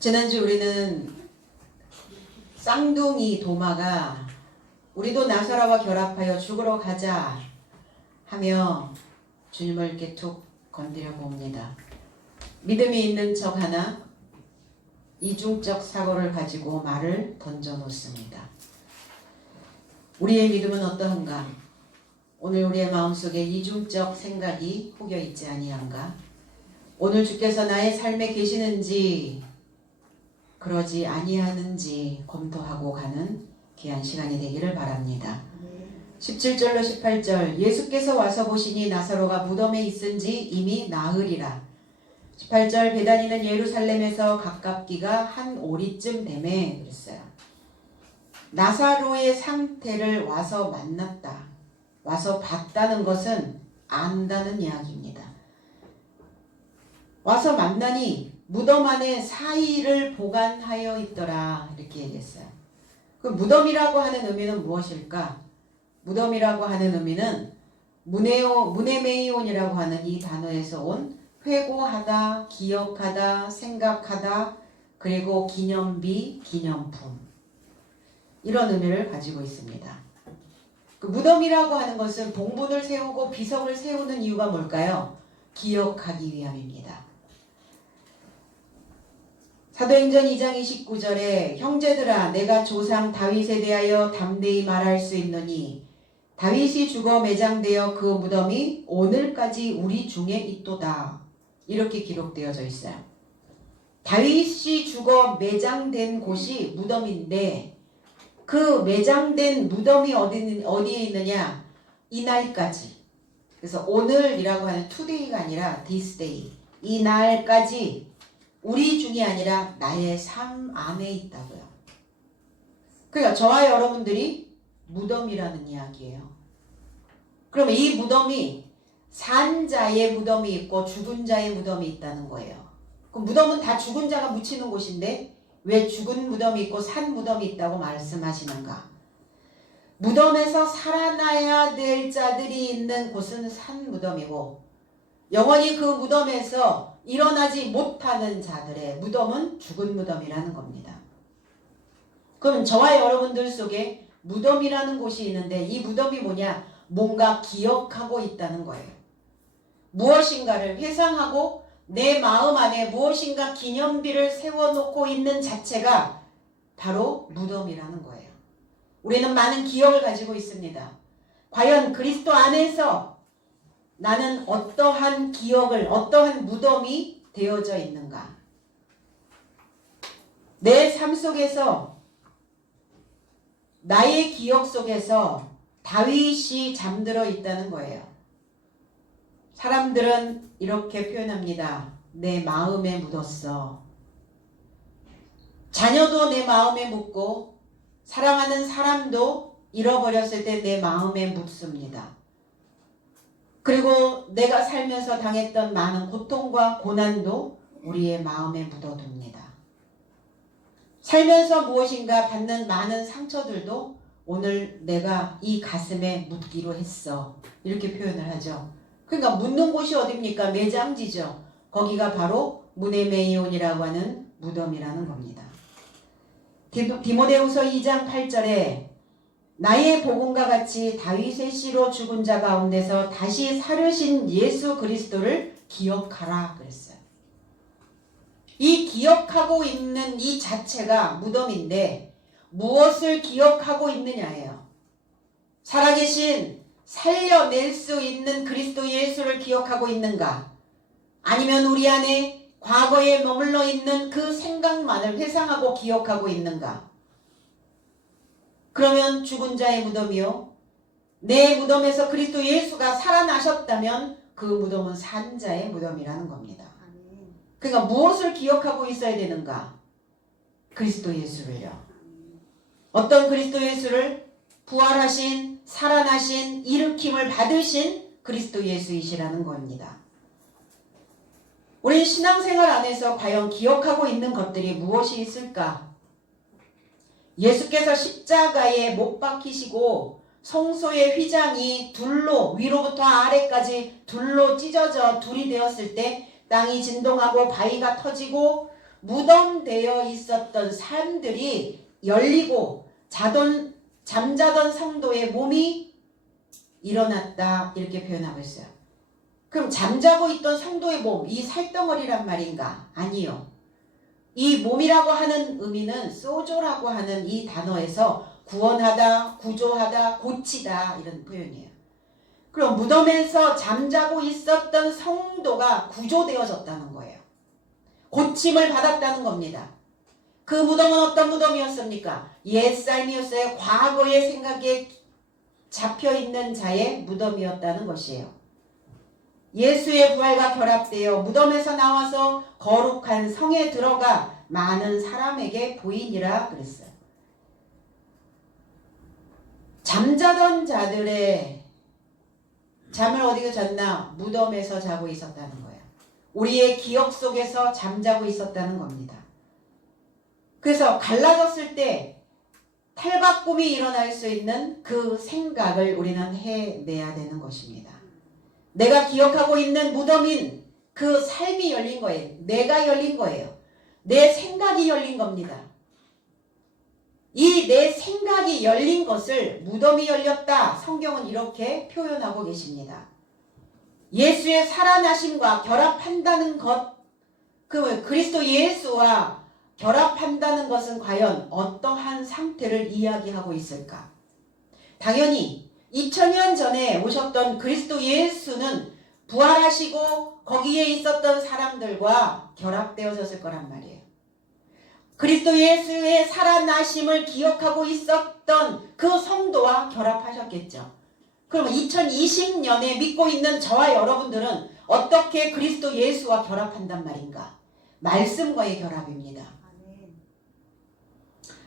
지난주 우리는 쌍둥이 도마가 우리도 나사로와 결합하여 죽으러 가자 하며 주님을 이렇게 툭 건드려 봅니다. 믿음이 있는 척 하나 이중적 사고를 가지고 말을 던져 놓습니다. 우리의 믿음은 어떠한가? 오늘 우리의 마음속에 이중적 생각이 혹여 있지 아니한가? 오늘 주께서 나의 삶에 계시는지 그러지 아니하는지 검토하고 가는 귀한 시간이 되기를 바랍니다. 17절로 18절 예수께서 와서 보시니 나사로가 무덤에 있은지 이미 나으리라. 18절 베다니는 예루살렘에서 가깝기가 한 오리쯤 되매 그랬어요. 나사로의 상태를 와서 만났다. 와서 봤다는 것은 안다는 이야기입니다. 와서 만나니 무덤 안에 사의를 보관하여 있더라 이렇게 얘기했어요. 그 무덤이라고 하는 의미는 무엇일까? 무덤이라고 하는 의미는 무네메이온이라고 하는 이 단어에서 온 회고하다, 기억하다, 생각하다, 그리고 기념비, 기념품 이런 의미를 가지고 있습니다. 그 무덤이라고 하는 것은 봉분을 세우고 비석을 세우는 이유가 뭘까요? 기억하기 위함입니다. 사도행전 2장 29절에 형제들아 내가 조상 다윗에 대하여 담대히 말할 수 있노니 다윗이 죽어 매장되어 그 무덤이 오늘까지 우리 중에 있도다. 이렇게 기록되어져 있어요. 다윗이 죽어 매장된 곳이 무덤인데 그 매장된 무덤이 어디에 있느냐? 이날까지. 그래서 오늘이라고 하는 today가 아니라 this day. 이날까지 우리 중이 아니라 나의 삶 안에 있다고요. 그러니까 저와 여러분들이 무덤이라는 이야기예요. 그러면 이 무덤이 산 자의 무덤이 있고 죽은 자의 무덤이 있다는 거예요. 그럼 무덤은 다 죽은 자가 묻히는 곳인데 왜 죽은 무덤이 있고 산 무덤이 있다고 말씀하시는가? 무덤에서 살아나야 될 자들이 있는 곳은 산 무덤이고 영원히 그 무덤에서 일어나지 못하는 자들의 무덤은 죽은 무덤이라는 겁니다. 그럼 저와 여러분들 속에 무덤이라는 곳이 있는데 이 무덤이 뭐냐? 뭔가 기억하고 있다는 거예요. 무엇인가를 회상하고 내 마음 안에 무엇인가 기념비를 세워놓고 있는 자체가 바로 무덤이라는 거예요. 우리는 많은 기억을 가지고 있습니다. 과연 그리스도 안에서 나는 어떠한 기억을, 어떠한 무덤이 되어져 있는가? 내 삶 속에서 나의 기억 속에서 다윗이 잠들어 있다는 거예요. 사람들은 이렇게 표현합니다. 내 마음에 묻었어. 자녀도 내 마음에 묻고 사랑하는 사람도 잃어버렸을 때 내 마음에 묻습니다. 그리고 내가 살면서 당했던 많은 고통과 고난도 우리의 마음에 묻어둡니다. 살면서 무엇인가 받는 많은 상처들도 오늘 내가 이 가슴에 묻기로 했어. 이렇게 표현을 하죠. 그러니까 묻는 곳이 어디입니까? 매장지죠. 거기가 바로 무네메이온이라고 하는 무덤이라는 겁니다. 디모데후서 2장 8절에 나의 복음과 같이 다윗의 씨로 죽은 자 가운데서 다시 살으신 예수 그리스도를 기억하라 그랬어요. 이 기억하고 있는 이 자체가 무덤인데 무엇을 기억하고 있느냐예요. 살아계신 살려낼 수 있는 그리스도 예수를 기억하고 있는가? 아니면 우리 안에 과거에 머물러 있는 그 생각만을 회상하고 기억하고 있는가? 그러면 죽은 자의 무덤이요. 내 무덤에서 그리스도 예수가 살아나셨다면 그 무덤은 산 자의 무덤이라는 겁니다. 그러니까 무엇을 기억하고 있어야 되는가? 그리스도 예수를요. 어떤 그리스도 예수를? 부활하신, 살아나신, 일으킴을 받으신 그리스도 예수이시라는 겁니다. 우리 신앙생활 안에서 과연 기억하고 있는 것들이 무엇이 있을까? 예수께서 십자가에 못 박히시고 성소의 휘장이 둘로 위로부터 아래까지 둘로 찢어져 둘이 되었을 때 땅이 진동하고 바위가 터지고 무덤되어 있었던 사람들이 열리고 잠자던 성도의 몸이 일어났다 이렇게 표현하고 있어요. 그럼 잠자고 있던 성도의 몸, 이 살덩어리란 말인가? 아니요. 이 몸이라고 하는 의미는 소조라고 하는 이 단어에서 구원하다, 구조하다, 고치다 이런 표현이에요. 그럼 무덤에서 잠자고 있었던 성도가 구조되어졌다는 거예요. 고침을 받았다는 겁니다. 그 무덤은 어떤 무덤이었습니까? 옛삶이었어요. 과거의 생각에 잡혀있는 자의 무덤이었다는 것이에요. 예수의 부활과 결합되어 무덤에서 나와서 거룩한 성에 들어가 많은 사람에게 보이니라 그랬어요. 잠자던 자들의 잠을 어디서 잤나? 무덤에서 자고 있었다는 거예요. 우리의 기억 속에서 잠자고 있었다는 겁니다. 그래서 갈라졌을 때 탈바꿈이 일어날 수 있는 그 생각을 우리는 해내야 되는 것입니다. 내가 기억하고 있는 무덤인 그 삶이 열린 거예요. 내가 열린 거예요. 내 생각이 열린 겁니다. 이 내 생각이 열린 것을 무덤이 열렸다. 성경은 이렇게 표현하고 계십니다. 예수의 살아나심과 결합한다는 것, 그 그리스도 예수와 결합한다는 것은 과연 어떠한 상태를 이야기하고 있을까? 당연히 2000년 전에 오셨던 그리스도 예수는 부활하시고 거기에 있었던 사람들과 결합되어졌을 거란 말이에요. 그리스도 예수의 살아나심을 기억하고 있었던 그 성도와 결합하셨겠죠. 그럼 2020년에 믿고 있는 저와 여러분들은 어떻게 그리스도 예수와 결합한단 말인가? 말씀과의 결합입니다.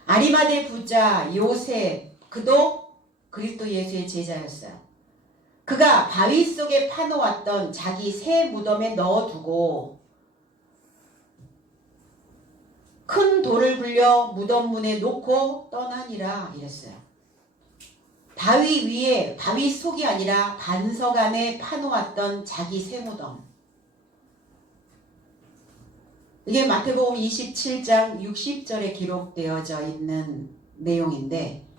아리마대 부자 요셉, 그도 그리스도 예수의 제자였어요. 그가 바위 속에 파놓았던 자기 새 무덤에 넣어두고 큰 돌을 굴려 무덤 문에 놓고 떠나니라 이랬어요. 바위 위에, 바위 속이 아니라 반석 안에 파놓았던 자기 새 무덤. 이게 마태복음 27장 60절에 기록되어져 있는 내용인데,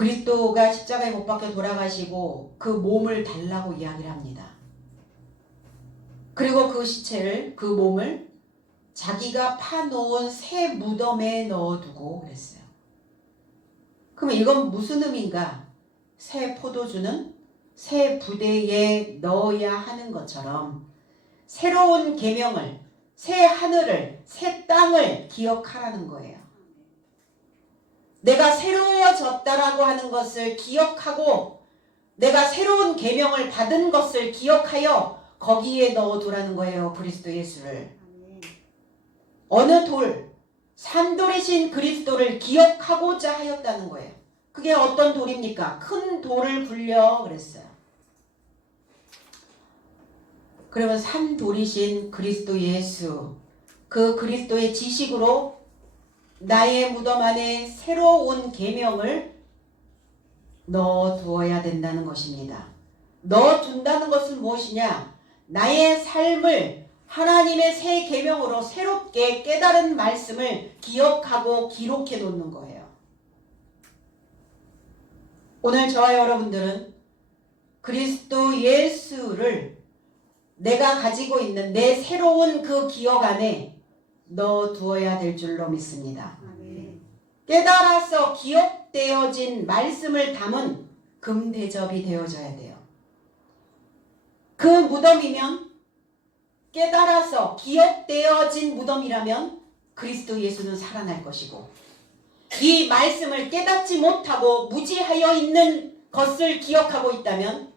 그리스도가 십자가에 못 박혀 돌아가시고 그 몸을 달라고 이야기를 합니다. 그리고 그 시체를, 그 몸을 자기가 파놓은 새 무덤에 넣어두고 그랬어요. 그럼 이건 무슨 의미인가? 새 포도주는 새 부대에 넣어야 하는 것처럼 새로운 계명을, 새 하늘을, 새 땅을 기억하라는 거예요. 내가 새로워졌다라고 하는 것을 기억하고 내가 새로운 계명을 받은 것을 기억하여 거기에 넣어두라는 거예요. 그리스도 예수를. 어느 돌, 산돌이신 그리스도를 기억하고자 하였다는 거예요. 그게 어떤 돌입니까? 큰 돌을 굴려 그랬어요. 그러면 산돌이신 그리스도 예수, 그 그리스도의 지식으로 나의 무덤 안에 새로운 계명을 넣어두어야 된다는 것입니다. 넣어둔다는 것은 무엇이냐? 나의 삶을 하나님의 새 계명으로 새롭게 깨달은 말씀을 기억하고 기록해 놓는 거예요. 오늘 저와 여러분들은 그리스도 예수를 내가 가지고 있는 내 새로운 그 기억 안에 넣어두어야 될 줄로 믿습니다. 깨달아서 기억되어진 말씀을 담은 금대접이 되어져야 돼요. 그 무덤이면, 깨달아서 기억되어진 무덤이라면 그리스도 예수는 살아날 것이고, 이 말씀을 깨닫지 못하고 무지하여 있는 것을 기억하고 있다면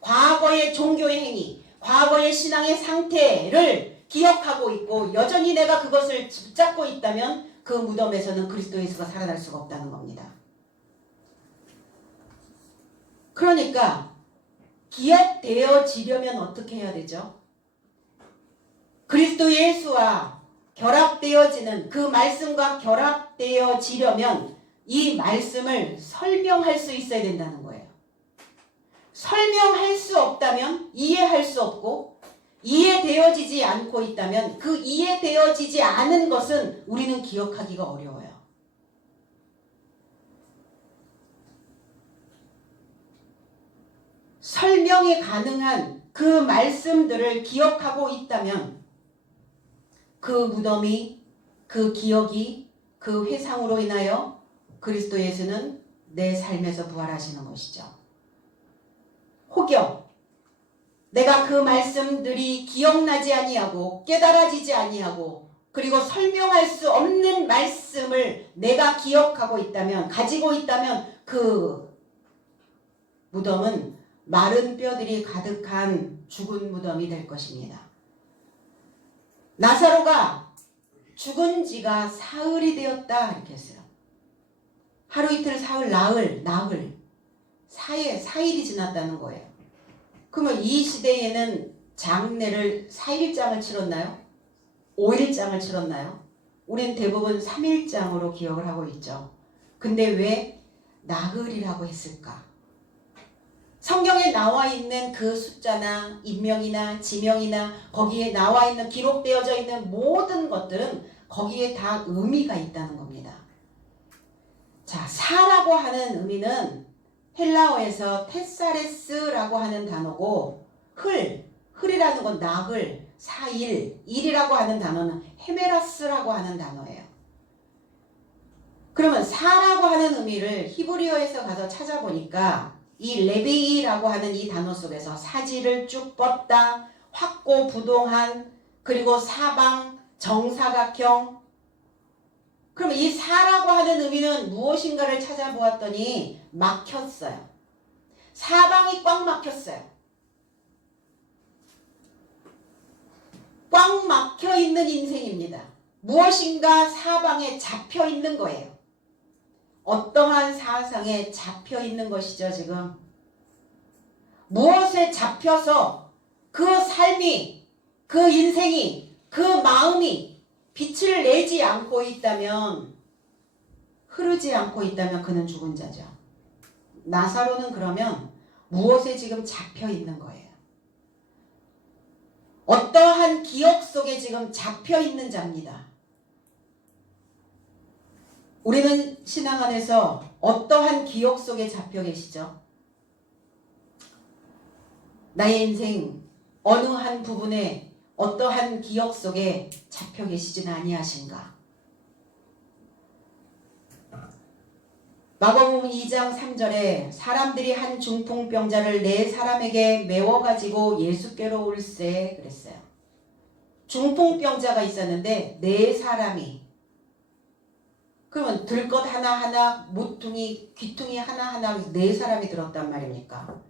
과거의 종교의 행위, 과거의 신앙의 상태를 기억하고 있고 여전히 내가 그것을 붙잡고 있다면 그 무덤에서는 그리스도 예수가 살아날 수가 없다는 겁니다. 그러니까 기억되어지려면 어떻게 해야 되죠? 그리스도 예수와 결합되어지는 그 말씀과 결합되어지려면 이 말씀을 설명할 수 있어야 된다는 거예요. 설명할 수 없다면 이해할 수 없고, 이해되어지지 않고 있다면 그 이해되어지지 않은 것은 우리는 기억하기가 어려워요. 설명이 가능한 그 말씀들을 기억하고 있다면 그 무덤이, 그 기억이, 그 회상으로 인하여 그리스도 예수는 내 삶에서 부활하시는 것이죠. 혹여 내가 그 말씀들이 기억나지 아니하고 깨달아지지 아니하고 그리고 설명할 수 없는 말씀을 내가 기억하고 있다면, 가지고 있다면 그 무덤은 마른 뼈들이 가득한 죽은 무덤이 될 것입니다. 나사로가 죽은 지가 사흘이 되었다 이렇게 했어요. 하루 이틀 사흘 나흘 사일이 지났다는 거예요. 그러면 이 시대에는 장례를 4일장을 치렀나요? 5일장을 치렀나요? 우린 대부분 3일장으로 기억을 하고 있죠. 근데 왜 나흘이라고 했을까? 성경에 나와 있는 그 숫자나 인명이나 지명이나 거기에 나와 있는 기록되어져 있는 모든 것들은 거기에 다 의미가 있다는 겁니다. 자, 사라고 하는 의미는 헬라어에서 테사레스라고 하는 단어고 흘이라는 건 나흘, 사일, 일이라고 하는 단어는 헤메라스라고 하는 단어예요. 그러면 사라고 하는 의미를 히브리어에서 가서 찾아보니까 이 레비라고 하는 이 단어 속에서 사지를 쭉 뻗다, 확고부동한, 그리고 사방, 정사각형. 그럼 이 사라고 하는 의미는 무엇인가를 찾아보았더니 막혔어요. 사방이 꽉 막혔어요. 꽉 막혀 있는 인생입니다. 무엇인가 사방에 잡혀 있는 거예요. 어떠한 사상에 잡혀 있는 것이죠, 지금? 무엇에 잡혀서 그 삶이, 그 인생이, 그 마음이 빛을 내지 않고 있다면, 흐르지 않고 있다면 그는 죽은 자죠. 나사로는 그러면 무엇에 지금 잡혀 있는 거예요? 어떠한 기억 속에 지금 잡혀 있는 자입니다. 우리는 신앙 안에서 어떠한 기억 속에 잡혀 계시죠? 나의 인생 어느 한 부분에 어떠한 기억 속에 잡혀 계시지는 아니하신가? 마가복음 2장 3절에 사람들이 한 중풍병자를 네 사람에게 메워가지고 예수께로 올세 그랬어요. 중풍병자가 있었는데 네 사람이, 그러면 들것 하나하나, 모퉁이, 귀퉁이 하나하나 네 사람이 들었단 말입니까?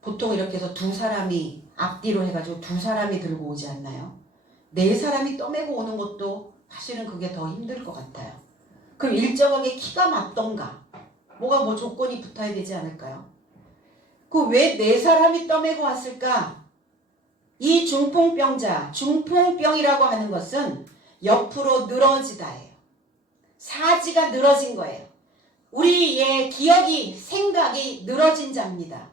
보통 이렇게 해서 두 사람이 앞뒤로 해가지고 두 사람이 들고 오지 않나요? 네 사람이 떠매고 오는 것도 사실은 그게 더 힘들 것 같아요. 그럼 일정하게 키가 맞던가 뭐가 뭐 조건이 붙어야 되지 않을까요? 그 왜 네 사람이 떠매고 왔을까? 이 중풍병자, 중풍병이라고 하는 것은 옆으로 늘어지다예요. 사지가 늘어진 거예요. 우리의 기억이, 생각이 늘어진 자입니다.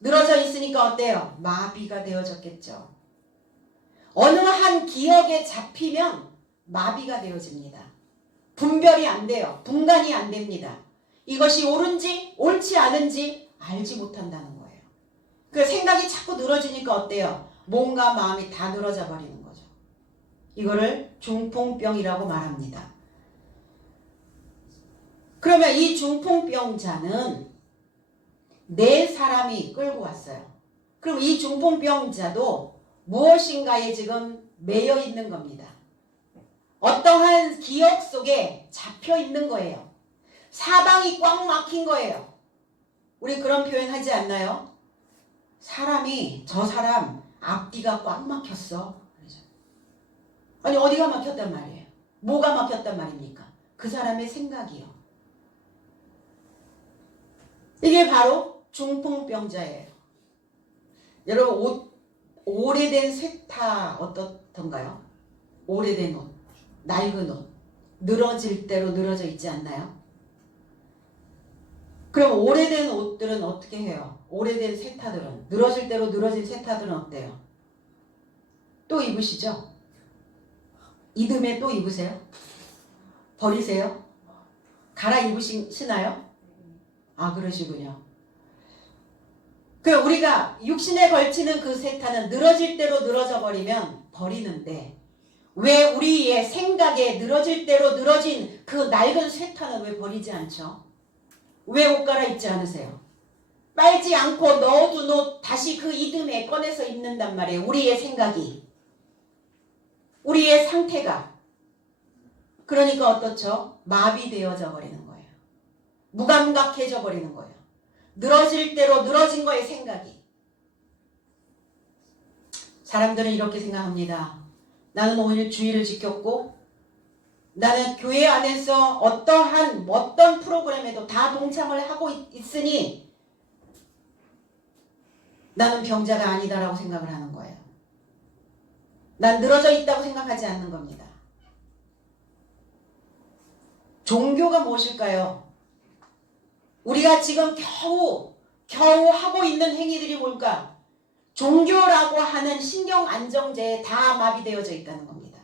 늘어져 있으니까 어때요? 마비가 되어졌겠죠. 어느 한 기억에 잡히면 마비가 되어집니다. 분별이 안 돼요. 분간이 안 됩니다. 이것이 옳은지 옳지 않은지 알지 못한다는 거예요. 그 생각이 자꾸 늘어지니까 어때요? 몸과 마음이 다 늘어져 버리는 거죠. 이거를 중풍병이라고 말합니다. 그러면 이 중풍병자는 네 사람이 끌고 왔어요. 그럼 이 중풍병자도 무엇인가에 지금 매여 있는 겁니다. 어떠한 기억 속에 잡혀 있는 거예요. 사방이 꽉 막힌 거예요. 우리 그런 표현 하지 않나요? 사람이, 저 사람 앞뒤가 꽉 막혔어. 아니 어디가 막혔단 말이에요? 뭐가 막혔단 말입니까? 그 사람의 생각이요. 이게 바로 중풍병자예요. 여러분 오래된 쇠타 어떻던가요? 오래된 옷, 낡은 옷, 늘어질 대로 늘어져 있지 않나요? 그럼 오래된 옷들은 어떻게 해요? 오래된 세타들은, 늘어질 대로 늘어진 세타들은 어때요? 또 입으시죠? 이듬해 또 입으세요? 버리세요? 갈아입으시나요? 아, 그러시군요. 그럼 우리가 육신에 걸치는 그 세탄은 늘어질 대로 늘어져 버리면 버리는데, 왜 우리의 생각에 늘어질 대로 늘어진 그 낡은 쇠탄은 왜 버리지 않죠? 왜 옷 갈아입지 않으세요? 빨지 않고 넣어둔 옷 다시 그 이듬해 꺼내서 입는단 말이에요. 우리의 생각이, 우리의 상태가. 그러니까 어떻죠? 마비되어져 버리는 거예요. 무감각해져 버리는 거예요. 늘어질 대로 늘어진 거예요, 생각이. 사람들은 이렇게 생각합니다. 나는 오늘 주의를 지켰고, 나는 교회 안에서 어떤 프로그램에도 다 동참을 하고 있으니 나는 병자가 아니다라고 생각을 하는 거예요. 난 늘어져 있다고 생각하지 않는 겁니다. 종교가 무엇일까요? 우리가 지금 겨우 하고 있는 행위들이 뭘까? 종교라고 하는 신경 안정제에 다 마비되어져 있다는 겁니다.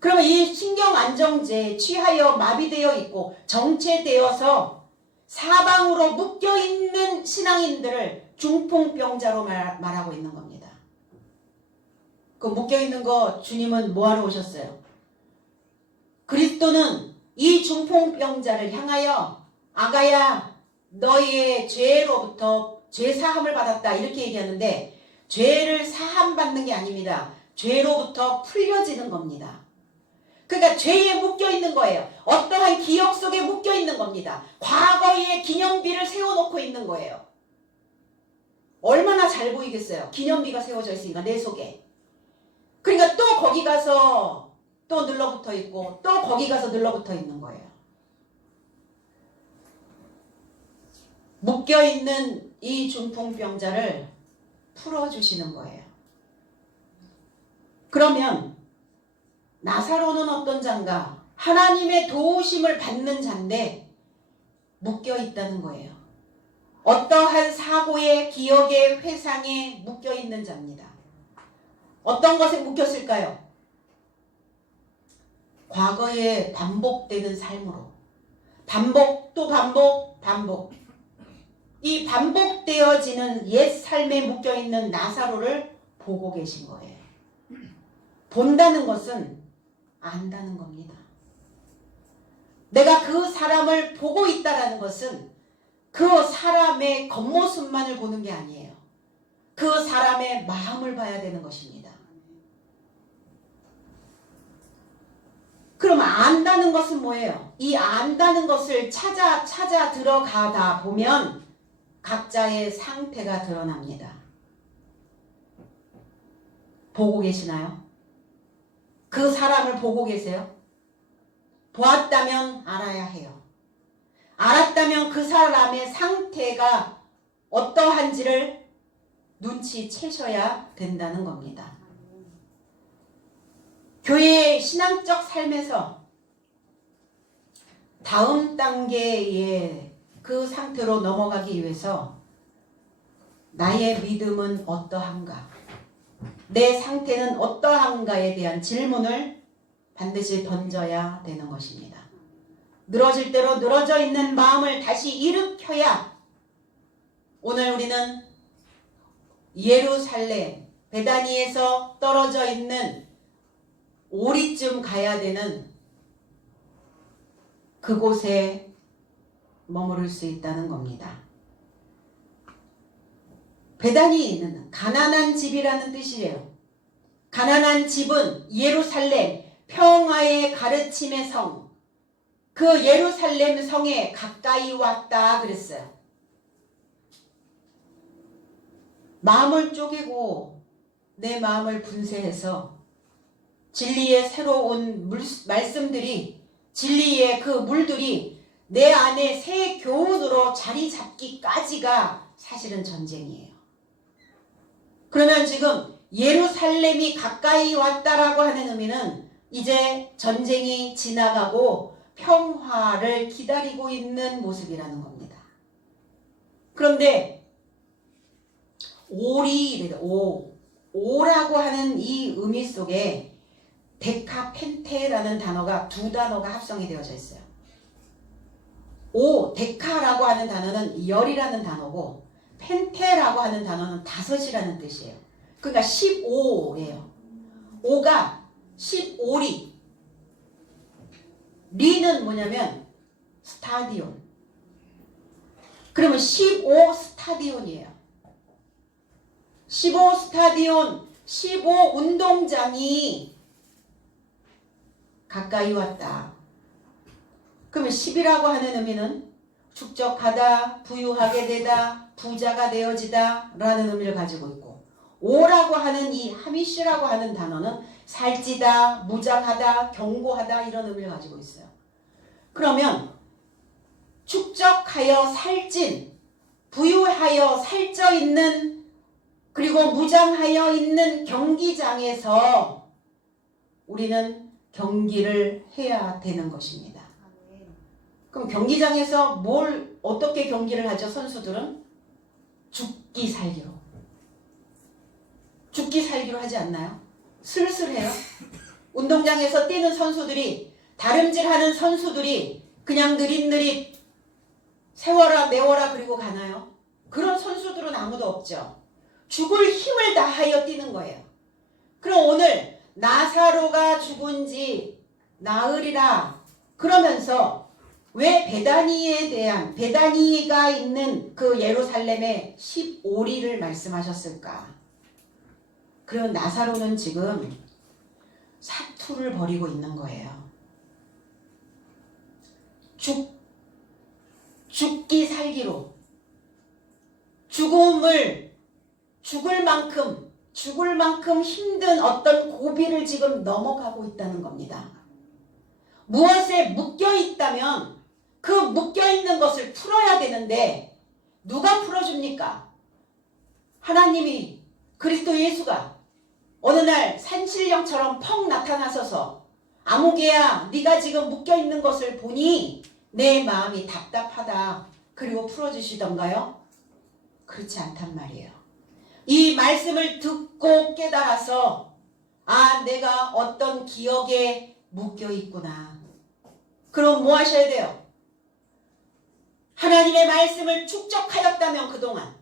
그러면 이 신경 안정제에 취하여 마비되어 있고 정체되어서 사방으로 묶여있는 신앙인들을 중풍병자로 말하고 있는 겁니다. 그 묶여있는 거 주님은 뭐하러 오셨어요? 그리스도는 이 중풍병자를 향하여 아가야, 너희의 죄로부터 죄 사함을 받았다 이렇게 얘기하는데, 죄를 사함받는 게 아닙니다. 죄로부터 풀려지는 겁니다. 그러니까 죄에 묶여있는 거예요. 어떠한 기억 속에 묶여있는 겁니다. 과거의 기념비를 세워놓고 있는 거예요. 얼마나 잘 보이겠어요. 기념비가 세워져 있으니까 내 속에. 그러니까 또 거기 가서 또 눌러붙어 있고 또 거기 가서 눌러붙어 있는 거예요. 묶여있는 이 중풍병자를 풀어주시는 거예요. 그러면 나사로는 어떤 자인가? 하나님의 도우심을 받는 자인데 묶여있다는 거예요. 어떠한 사고의 기억의 회상에 묶여있는 자입니다. 어떤 것에 묶였을까요? 과거에 반복되는 삶으로. 반복 또 반복, 반복. 이 반복되어지는 옛 삶에 묶여있는 나사로를 보고 계신 거예요. 본다는 것은 안다는 겁니다. 내가 그 사람을 보고 있다는 것은 그 사람의 겉모습만을 보는 게 아니에요. 그 사람의 마음을 봐야 되는 것입니다. 그럼 안다는 것은 뭐예요? 이 안다는 것을 찾아 들어가다 보면 각자의 상태가 드러납니다. 보고 계시나요? 그 사람을 보고 계세요? 보았다면 알아야 해요. 알았다면 그 사람의 상태가 어떠한지를 눈치채셔야 된다는 겁니다. 교회의 신앙적 삶에서 다음 단계의 그 상태로 넘어가기 위해서 나의 믿음은 어떠한가? 내 상태는 어떠한가에 대한 질문을 반드시 던져야 되는 것입니다. 늘어질 대로 늘어져 있는 마음을 다시 일으켜야 오늘 우리는 예루살렘, 베다니에서 떨어져 있는 오리쯤 가야 되는 그곳에 머무를 수 있다는 겁니다. 베다니는 가난한 집이라는 뜻이에요. 가난한 집은 예루살렘, 평화의 가르침의 성, 그 예루살렘 성에 가까이 왔다 그랬어요. 마음을 쪼개고 내 마음을 분쇄해서 진리의 새로운 말씀들이, 진리의 그 물들이 내 안에 새 교훈으로 자리 잡기까지가 사실은 전쟁이에요. 그러면 지금 예루살렘이 가까이 왔다라고 하는 의미는 이제 전쟁이 지나가고 평화를 기다리고 있는 모습이라는 겁니다. 그런데 15라고 하는 이 의미 속에 데카펜테라는 단어가 두 단어가 합성이 되어져 있어요. 5, 데카라고 하는 단어는 열이라는 단어고 펜테라고 하는 단어는 다섯이라는 뜻이에요. 그러니까 15예요. 5가 15리. 리는 뭐냐면 스타디온. 그러면 15 스타디온이에요. 15 스타디온, 15 운동장이 가까이 왔다. 그러면 10이라고 하는 의미는 축적하다, 부유하게 되다, 부자가 되어지다 라는 의미를 가지고 있고 5라고 하는 이 하미시라고 하는 단어는 살찌다, 무장하다, 견고하다 이런 의미를 가지고 있어요. 그러면 축적하여 살찐, 부유하여 살쪄 있는 그리고 무장하여 있는 경기장에서 우리는 경기를 해야 되는 것입니다. 그럼 경기장에서 어떻게 경기를 하죠? 선수들은 죽기 살기로. 죽기 살기로 하지 않나요? 슬슬해요. 운동장에서 뛰는 선수들이 다름질하는 선수들이 그냥 느릿느릿 세워라 내워라 그리고 가나요? 그런 선수들은 아무도 없죠. 죽을 힘을 다하여 뛰는 거예요. 그럼 오늘 나사로가 죽은 지 나흘이라 그러면서 왜 베다니가 있는 그 예루살렘에 15리를 말씀하셨을까? 그럼 나사로는 지금 사투를 벌이고 있는 거예요. 죽기 살기로 죽을 만큼 힘든 어떤 고비를 지금 넘어가고 있다는 겁니다. 무엇에 묶여 있다면 그 묶여 있는 것을 풀어야 되는데 누가 풀어줍니까? 하나님이 그리스도 예수가 어느 날 산신령처럼 펑 나타나셔서 아무개야 네가 지금 묶여 있는 것을 보니 내 마음이 답답하다. 그리고 풀어주시던가요? 그렇지 않단 말이에요. 이 말씀을 듣고 깨달아서 내가 어떤 기억에 묶여 있구나. 그럼 뭐 하셔야 돼요? 하나님의 말씀을 축적하였다면 그동안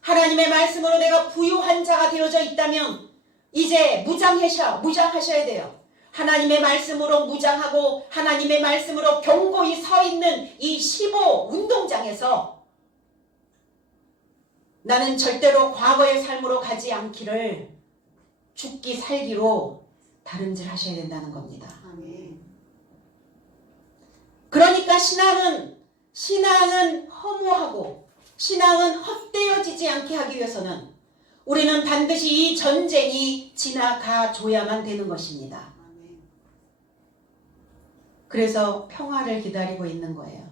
하나님의 말씀으로 내가 부유한 자가 되어져 있다면 이제 무장하셔야 돼요. 하나님의 말씀으로 무장하고 하나님의 말씀으로 견고히 서 있는 이 15 운동장에서 나는 절대로 과거의 삶으로 가지 않기를 죽기 살기로 다름질 하셔야 된다는 겁니다. 아멘. 그러니까 신앙은 허무하고 신앙은 헛되어지지 않게 하기 위해서는 우리는 반드시 이 전쟁이 지나가줘야만 되는 것입니다. 그래서 평화를 기다리고 있는 거예요.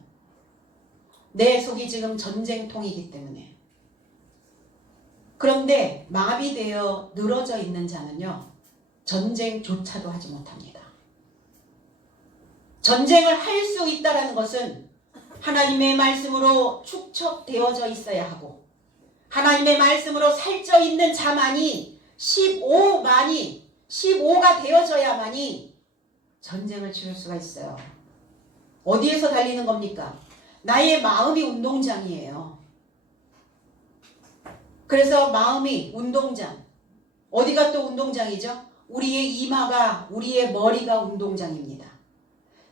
내 속이 지금 전쟁통이기 때문에. 그런데 마비되어 늘어져 있는 자는요. 전쟁조차도 하지 못합니다. 전쟁을 할 수 있다는 것은 하나님의 말씀으로 축적되어져 있어야 하고 하나님의 말씀으로 살쪄 있는 자만이 15가 되어져야만이 전쟁을 치를 수가 있어요. 어디에서 달리는 겁니까? 나의 마음이 운동장이에요. 그래서 마음이 운동장. 어디가 또 운동장이죠? 우리의 이마가, 우리의 머리가 운동장입니다.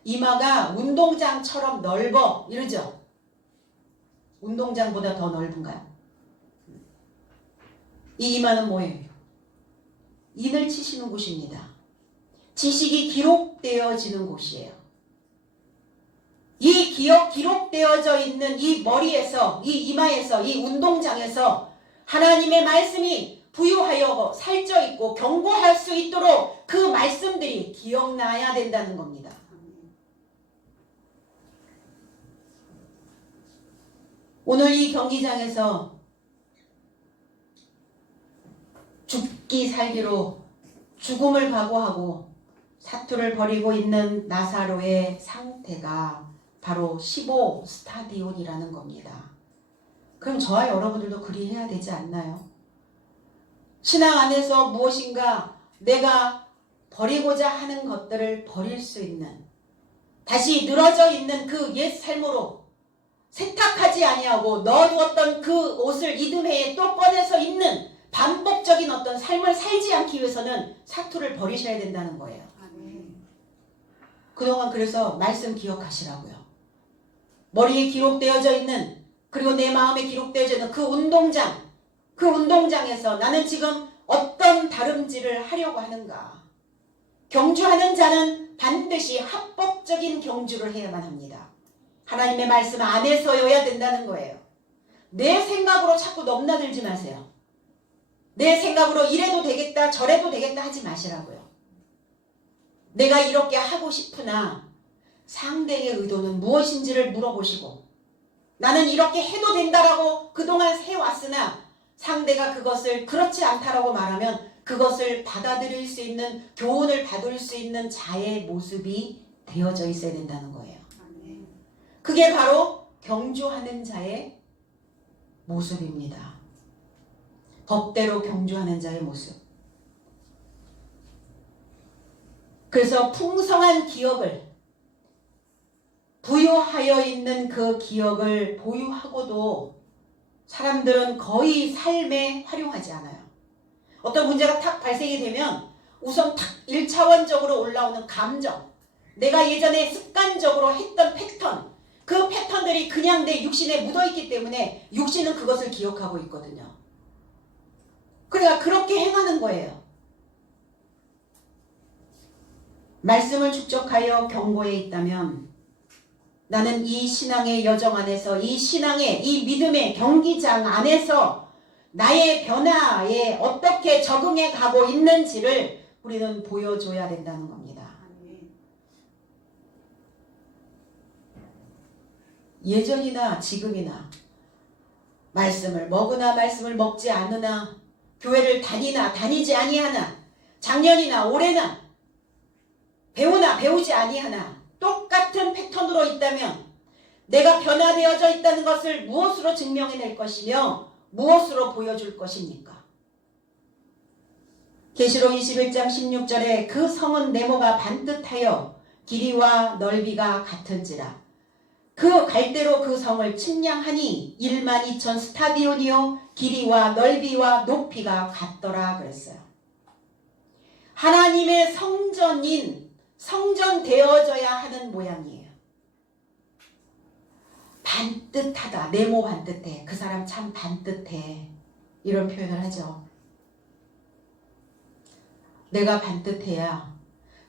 이마가 운동장처럼 넓어 이러죠? 운동장보다 더 넓은가요? 이 이마는 뭐예요? 인을 치시는 곳입니다. 지식이 기록되어지는 곳이에요. 이 기록되어져 있는 이 머리에서, 이 이마에서, 이 운동장에서 하나님의 말씀이 부유하여 살쪄 있고 견고할 수 있도록 그 말씀들이 기억나야 된다는 겁니다. 오늘 이 경기장에서 죽기 살기로 죽음을 각오하고 사투를 벌이고 있는 나사로의 상태가 바로 15 스타디온이라는 겁니다. 그럼 저와 여러분들도 그리 해야 되지 않나요? 신앙 안에서 무엇인가 내가 버리고자 하는 것들을 버릴 수 있는, 다시 늘어져 있는 그 옛 삶으로 세탁하지 아니하고 넣어두었던 그 옷을 이듬해에 또 꺼내서 입는 반복적인 어떤 삶을 살지 않기 위해서는 사투를 버리셔야 된다는 거예요. 그동안 그래서 말씀 기억하시라고요. 머리에 기록되어져 있는, 그리고 내 마음에 기록되어져 있는 그 운동장에서 나는 지금 어떤 다름질을 하려고 하는가. 경주하는 자는 반드시 합법적인 경주를 해야만 합니다. 하나님의 말씀 안에서여야 된다는 거예요. 내 생각으로 자꾸 넘나들지 마세요. 내 생각으로 이래도 되겠다 저래도 되겠다 하지 마시라고요. 내가 이렇게 하고 싶으나 상대의 의도는 무엇인지를 물어보시고, 나는 이렇게 해도 된다라고 그동안 해왔으나 상대가 그것을 그렇지 않다라고 말하면 그것을 받아들일 수 있는, 교훈을 받을 수 있는 자의 모습이 되어져 있어야 된다는 거예요. 그게 바로 경주하는 자의 모습입니다. 법대로 경주하는 자의 모습. 그래서 풍성한 기억을, 부유하여 있는 그 기억을 보유하고도 사람들은 거의 삶에 활용하지 않아요. 어떤 문제가 탁 발생이 되면 우선 탁 1차원적으로 올라오는 감정, 내가 예전에 습관적으로 했던 패턴, 그 패턴들이 그냥 내 육신에 묻어있기 때문에 육신은 그것을 기억하고 있거든요. 그러니까 그렇게 행하는 거예요. 말씀을 축적하여 경고에 있다면 나는 이 신앙의 여정 안에서, 이 신앙의, 이 믿음의 경기장 안에서 나의 변화에 어떻게 적응해 가고 있는지를 우리는 보여줘야 된다는 겁니다. 예전이나 지금이나 말씀을 먹으나 말씀을 먹지 않으나, 교회를 다니나 다니지 아니하나, 작년이나 올해나 배우나 배우지 아니하나 똑같은 패턴으로 있다면 내가 변화되어져 있다는 것을 무엇으로 증명해낼 것이며 무엇으로 보여줄 것입니까? 계시록 21장 16절에 그 성은 네모가 반듯하여 길이와 넓이가 같은지라 그 갈대로 그 성을 측량하니 12,000 스타디온이요 길이와 넓이와 높이가 같더라 그랬어요. 하나님의 성전인, 성전 되어져야 하는 모양이에요. 반듯하다. 네모 반듯해. 그 사람 참 반듯해. 이런 표현을 하죠. 내가 반듯해야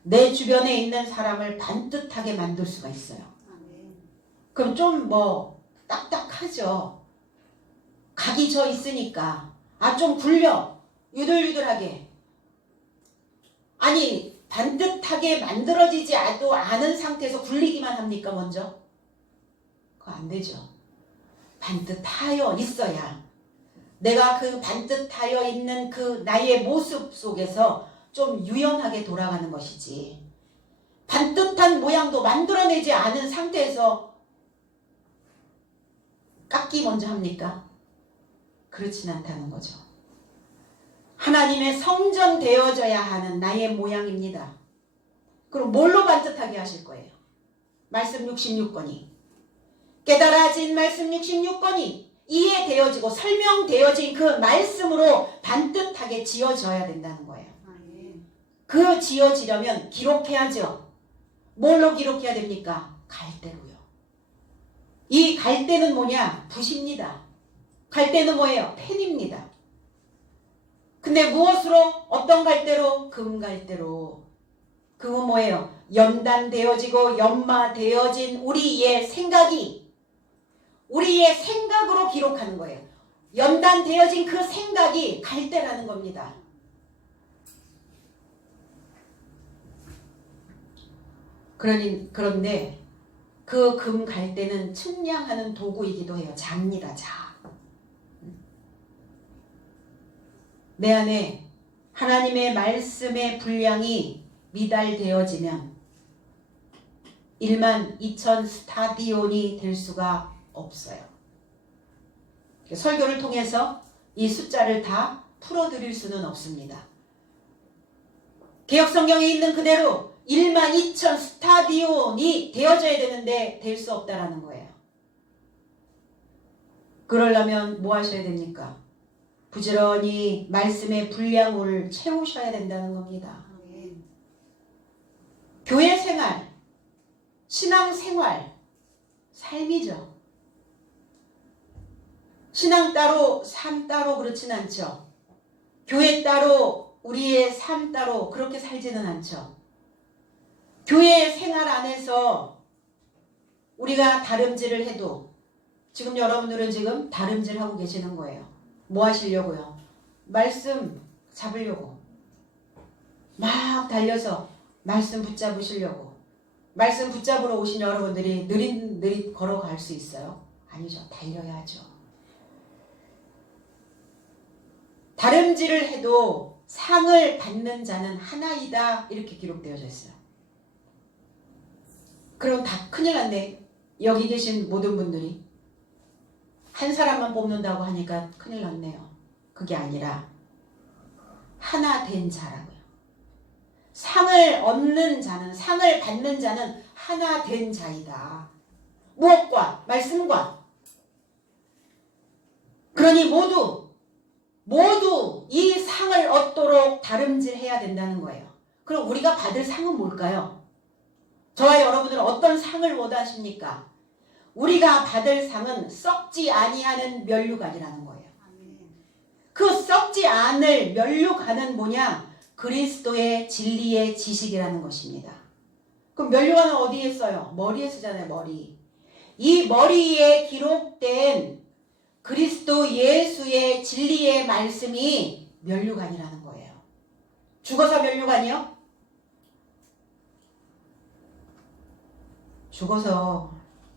내 주변에 있는 사람을 반듯하게 만들 수가 있어요. 그럼 좀 딱딱하죠. 각이 져 있으니까 좀 굴려. 유들유들하게. 아니 반듯하게 만들어지지 않은 상태에서 굴리기만 합니까 먼저? 그거 안 되죠. 반듯하여 있어야 내가 그 반듯하여 있는 그 나의 모습 속에서 좀 유연하게 돌아가는 것이지, 반듯한 모양도 만들어내지 않은 상태에서 깎기 먼저 합니까? 그렇진 않다는 거죠. 하나님의 성전 되어져야 하는 나의 모양입니다. 그럼 뭘로 반듯하게 하실 거예요? 말씀 66권이, 깨달아진 말씀 66권이 이해되어지고 설명되어진 그 말씀으로 반듯하게 지어져야 된다는 거예요. 그 지어지려면 기록해야죠. 뭘로 기록해야 됩니까? 갈대로요. 이 갈대는 뭐냐? 붓입니다. 갈대는 뭐예요? 펜입니다. 근데 무엇으로? 어떤 갈대로? 금갈대로. 금은 뭐예요? 연단되어지고 연마되어진 우리의 생각이, 우리의 생각으로 기록하는 거예요. 연단되어진 그 생각이 갈대라는 겁니다. 그런데 그 금갈대는 측량하는 도구이기도 해요. 자입니다. 자. 내 안에 하나님의 말씀의 분량이 미달되어지면 12,000 스타디온이 될 수가 없어요. 설교를 통해서 이 숫자를 다 풀어드릴 수는 없습니다. 개혁성경에 있는 그대로 1만 2천 스타디온이 되어져야 되는데 될 수 없다라는 거예요. 그러려면 뭐 하셔야 됩니까? 부지런히 말씀의 분량을 채우셔야 된다는 겁니다. 교회 생활, 신앙 생활, 삶이죠. 신앙 따로, 삶 따로 그렇진 않죠. 교회 따로, 우리의 삶 따로 그렇게 살지는 않죠. 교회 생활 안에서 우리가 다름질을 해도 지금 여러분들은 지금 다름질하고 계시는 거예요. 뭐 하시려고요? 말씀 잡으려고. 막 달려서 말씀 붙잡으시려고. 말씀 붙잡으러 오신 여러분들이 느릿느릿 걸어갈 수 있어요? 아니죠. 달려야죠. 다름질을 해도 상을 받는 자는 하나이다 이렇게 기록되어져 있어요. 그럼 다 큰일 났네. 여기 계신 모든 분들이 한 사람만 뽑는다고 하니까 큰일 났네요. 그게 아니라 하나 된 자라고요. 상을 얻는 자는, 상을 받는 자는 하나 된 자이다. 무엇과? 말씀과. 그러니 모두 이 상을 얻도록 다름질해야 된다는 거예요. 그럼 우리가 받을 상은 뭘까요? 저와 여러분들은 어떤 상을 원하십니까? 우리가 받을 상은 썩지 아니하는 면류관이라는 거예요. 그 썩지 않을 면류관은 뭐냐? 그리스도의 진리의 지식이라는 것입니다. 그럼 면류관은 어디에 써요? 머리에 쓰잖아요. 머리. 이 머리에 기록된 그리스도 예수의 진리의 말씀이 면류관이라는 거예요. 죽어서 면류관이요?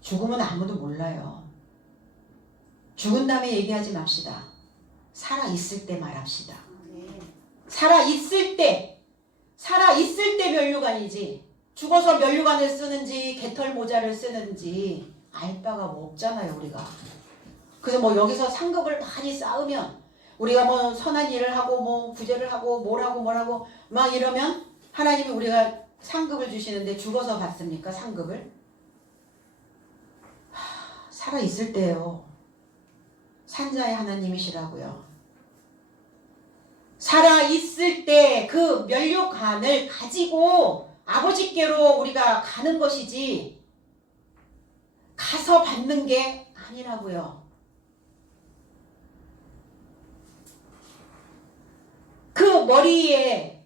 죽으면 아무도 몰라요. 죽은 다음에 얘기하지 맙시다. 살아있을 때 말합시다. 살아있을 때 면류관이지. 죽어서 면류관을 쓰는지 개털 모자를 쓰는지 알 바가 뭐 없잖아요, 우리가. 그래서 뭐 여기서 상급을 많이 쌓으면 우리가 뭐 선한 일을 하고 뭐 구제를 하고 뭐라고 막 이러면 하나님이 우리가 상급을 주시는데 죽어서 받습니까? 상급을? 살아있을 때요. 산자의 하나님이시라고요. 살아있을 때 그 면류관을 가지고 아버지께로 우리가 가는 것이지 가서 받는 게 아니라고요. 그 머리에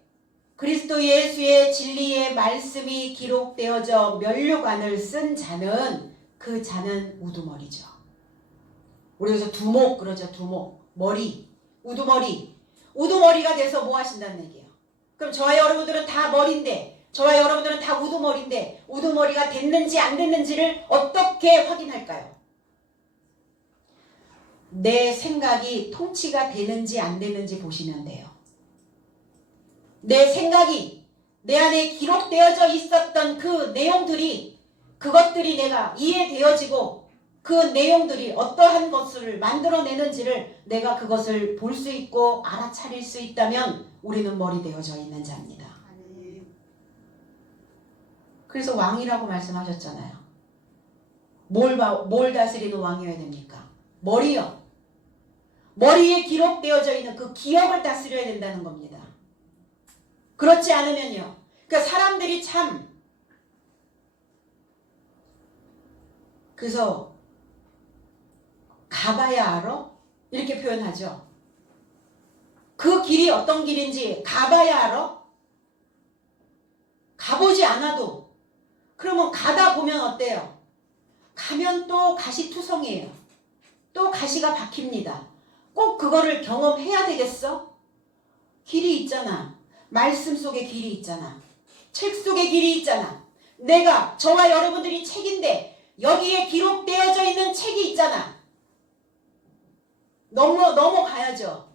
그리스도 예수의 진리의 말씀이 기록되어져 면류관을 쓴 자는 그 자는 우두머리죠. 우리 여기서 두목 그러죠. 두목. 머리. 우두머리. 우두머리가 돼서 뭐 하신다는 얘기예요. 그럼 저와 여러분들은 다 머리인데 저와 여러분들은 다 우두머리인데 우두머리가 됐는지 안 됐는지를 어떻게 확인할까요? 내 생각이 통치가 되는지 안 되는지 보시면 돼요. 내 생각이 내 안에 기록되어져 있었던 그 내용들이 그것들이 내가 이해되어지고 그 내용들이 어떠한 것을 만들어내는지를 내가 그것을 볼 수 있고 알아차릴 수 있다면 우리는 머리 되어져 있는 자입니다. 그래서 왕이라고 말씀하셨잖아요. 뭘 다스리는 왕이어야 됩니까? 머리요. 머리에 기록되어져 있는 그 기억을 다스려야 된다는 겁니다. 그렇지 않으면요. 그러니까 사람들이 참 그래서 가봐야 알아? 이렇게 표현하죠. 그 길이 어떤 길인지 가봐야 알아? 가보지 않아도 그러면 가다 보면 어때요? 가면 또 가시투성이에요. 또 가시가 박힙니다. 꼭 그거를 경험해야 되겠어? 길이 있잖아. 말씀 속에 길이 있잖아. 책 속에 길이 있잖아. 내가 저와 여러분들이 책인데 여기에 기록되어져 있는 책이 있잖아. 넘어가야죠.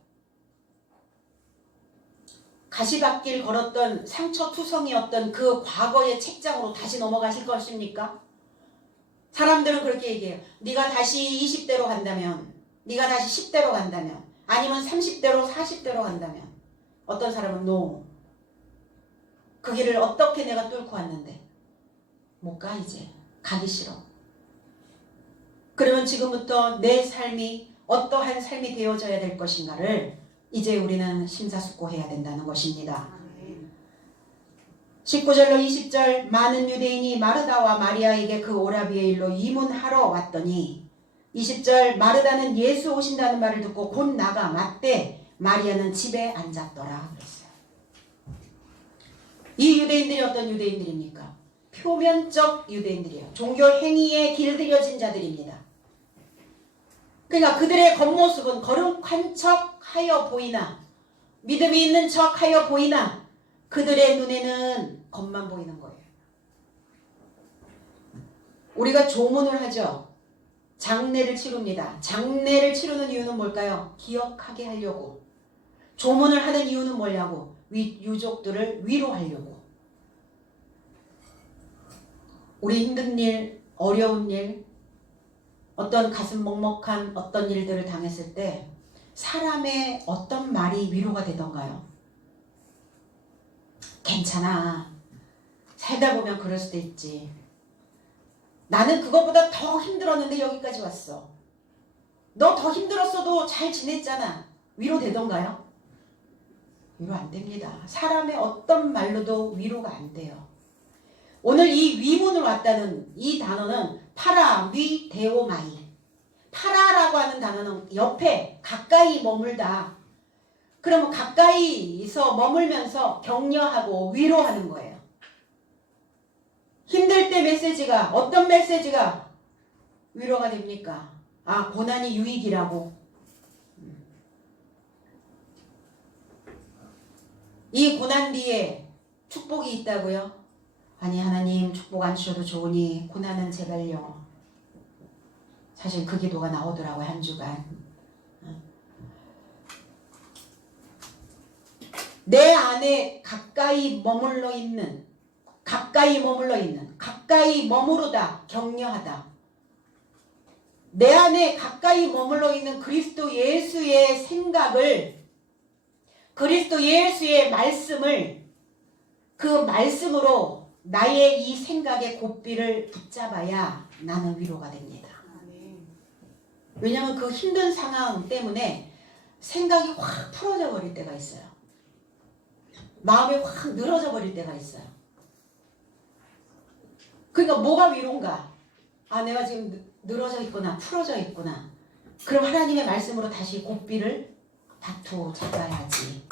가시밭길 걸었던 상처투성이었던 그 과거의 책장으로 다시 넘어가실 것입니까? 사람들은 그렇게 얘기해요. 네가 다시 20대로 간다면, 네가 다시 10대로 간다면, 아니면 30대로 40대로 간다면 어떤 사람은 no. 그 길을 어떻게 내가 뚫고 왔는데 못 가 이제. 가기 싫어. 그러면 지금부터 내 삶이 어떠한 삶이 되어져야 될 것인가를 이제 우리는 심사숙고해야 된다는 것입니다. 19절로 20절 많은 유대인이 마르다와 마리아에게 그 오라비의 일로 이문하러 왔더니 20절 마르다는 예수 오신다는 말을 듣고 곧 나가 맞대 마리아는 집에 앉았더라 그랬어요. 이 유대인들이 어떤 유대인들입니까? 표면적 유대인들이에요. 종교 행위에 길들여진 자들입니다. 그러니까 그들의 겉모습은 거룩한 척 하여 보이나 믿음이 있는 척 하여 보이나 그들의 눈에는 겉만 보이는 거예요. 우리가 조문을 하죠. 장례를 치릅니다. 장례를 치르는 이유는 뭘까요? 기억하게 하려고. 조문을 하는 이유는 뭐냐고? 유족들을 위로하려고. 우리 힘든 일, 어려운 일, 어떤 가슴 먹먹한 어떤 일들을 당했을 때 사람의 어떤 말이 위로가 되던가요? 괜찮아. 살다 보면 그럴 수도 있지. 나는 그것보다 더 힘들었는데 여기까지 왔어. 너 더 힘들었어도 잘 지냈잖아. 위로 되던가요? 위로 안 됩니다. 사람의 어떤 말로도 위로가 안 돼요. 오늘 이 위문을 왔다는 이 단어는 파라, 위, 데오, 마이. 파라라고 하는 단어는 옆에 가까이 머물다. 그러면 가까이서 머물면서 격려하고 위로하는 거예요. 힘들 때 메시지가 어떤 메시지가 위로가 됩니까? 아, 고난이 유익이라고. 이 고난 뒤에 축복이 있다고요? 아니 하나님 축복 안 주셔도 좋으니 고난은 제발요. 사실 그 기도가 나오더라고요. 한 주간. 내 안에 가까이 머물러 있는 가까이 머무르다 격려하다. 내 안에 가까이 머물러 있는 그리스도 예수의 생각을 그리스도 예수의 말씀을 그 말씀으로 나의 이 생각의 고삐를 붙잡아야 나는 위로가 됩니다. 왜냐하면 그 힘든 상황 때문에 생각이 확 풀어져 버릴 때가 있어요. 마음이 확 늘어져 버릴 때가 있어요. 그러니까 뭐가 위로인가? 아, 내가 지금 늘어져 있구나, 풀어져 있구나. 그럼 하나님의 말씀으로 다시 고삐를 다투어 잡아야지.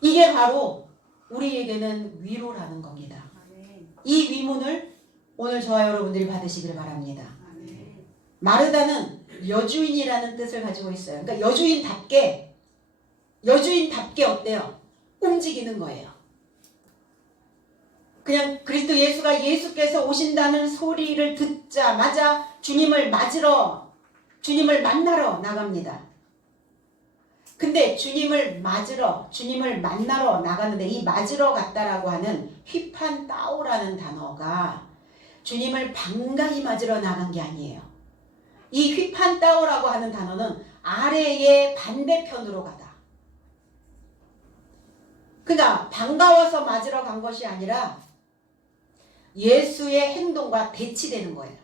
이게 바로 우리에게는 위로라는 겁니다. 이 위문을 오늘 저와 여러분들이 받으시길 바랍니다. 마르다는 여주인이라는 뜻을 가지고 있어요. 그러니까 여주인답게 어때요? 움직이는 거예요. 그냥 그리스도 예수께서 오신다는 소리를 듣자마자 주님을 만나러 나갑니다. 근데 주님을 만나러 나가는데 이 맞으러 갔다라고 하는 휘판따오라는 단어가 주님을 반가이 맞으러 나간 게 아니에요. 이 휘판따오라고 하는 단어는 아래의 반대편으로 가다. 그러니까 반가워서 맞으러 간 것이 아니라 예수의 행동과 대치되는 거예요.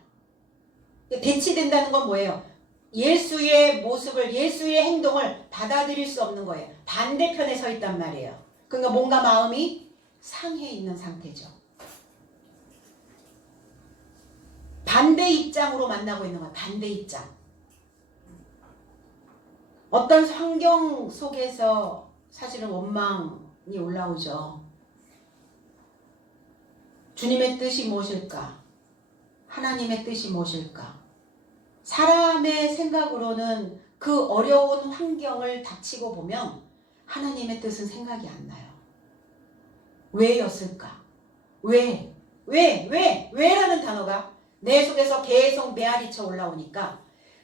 대치된다는 건 뭐예요? 예수의 모습을, 예수의 행동을 받아들일 수 없는 거예요. 반대편에 서 있단 말이에요. 그러니까 뭔가 마음이 상해 있는 상태죠. 반대 입장으로 만나고 있는 거예요. 반대 입장. 어떤 환경 속에서 사실은 원망이 올라오죠. 주님의 뜻이 무엇일까? 하나님의 뜻이 무엇일까? 사람의 생각으로는 그 어려운 환경을 닥치고 보면 하나님의 뜻은 생각이 안 나요. 왜였을까? 왜라는 단어가 내 속에서 계속 메아리쳐 올라오니까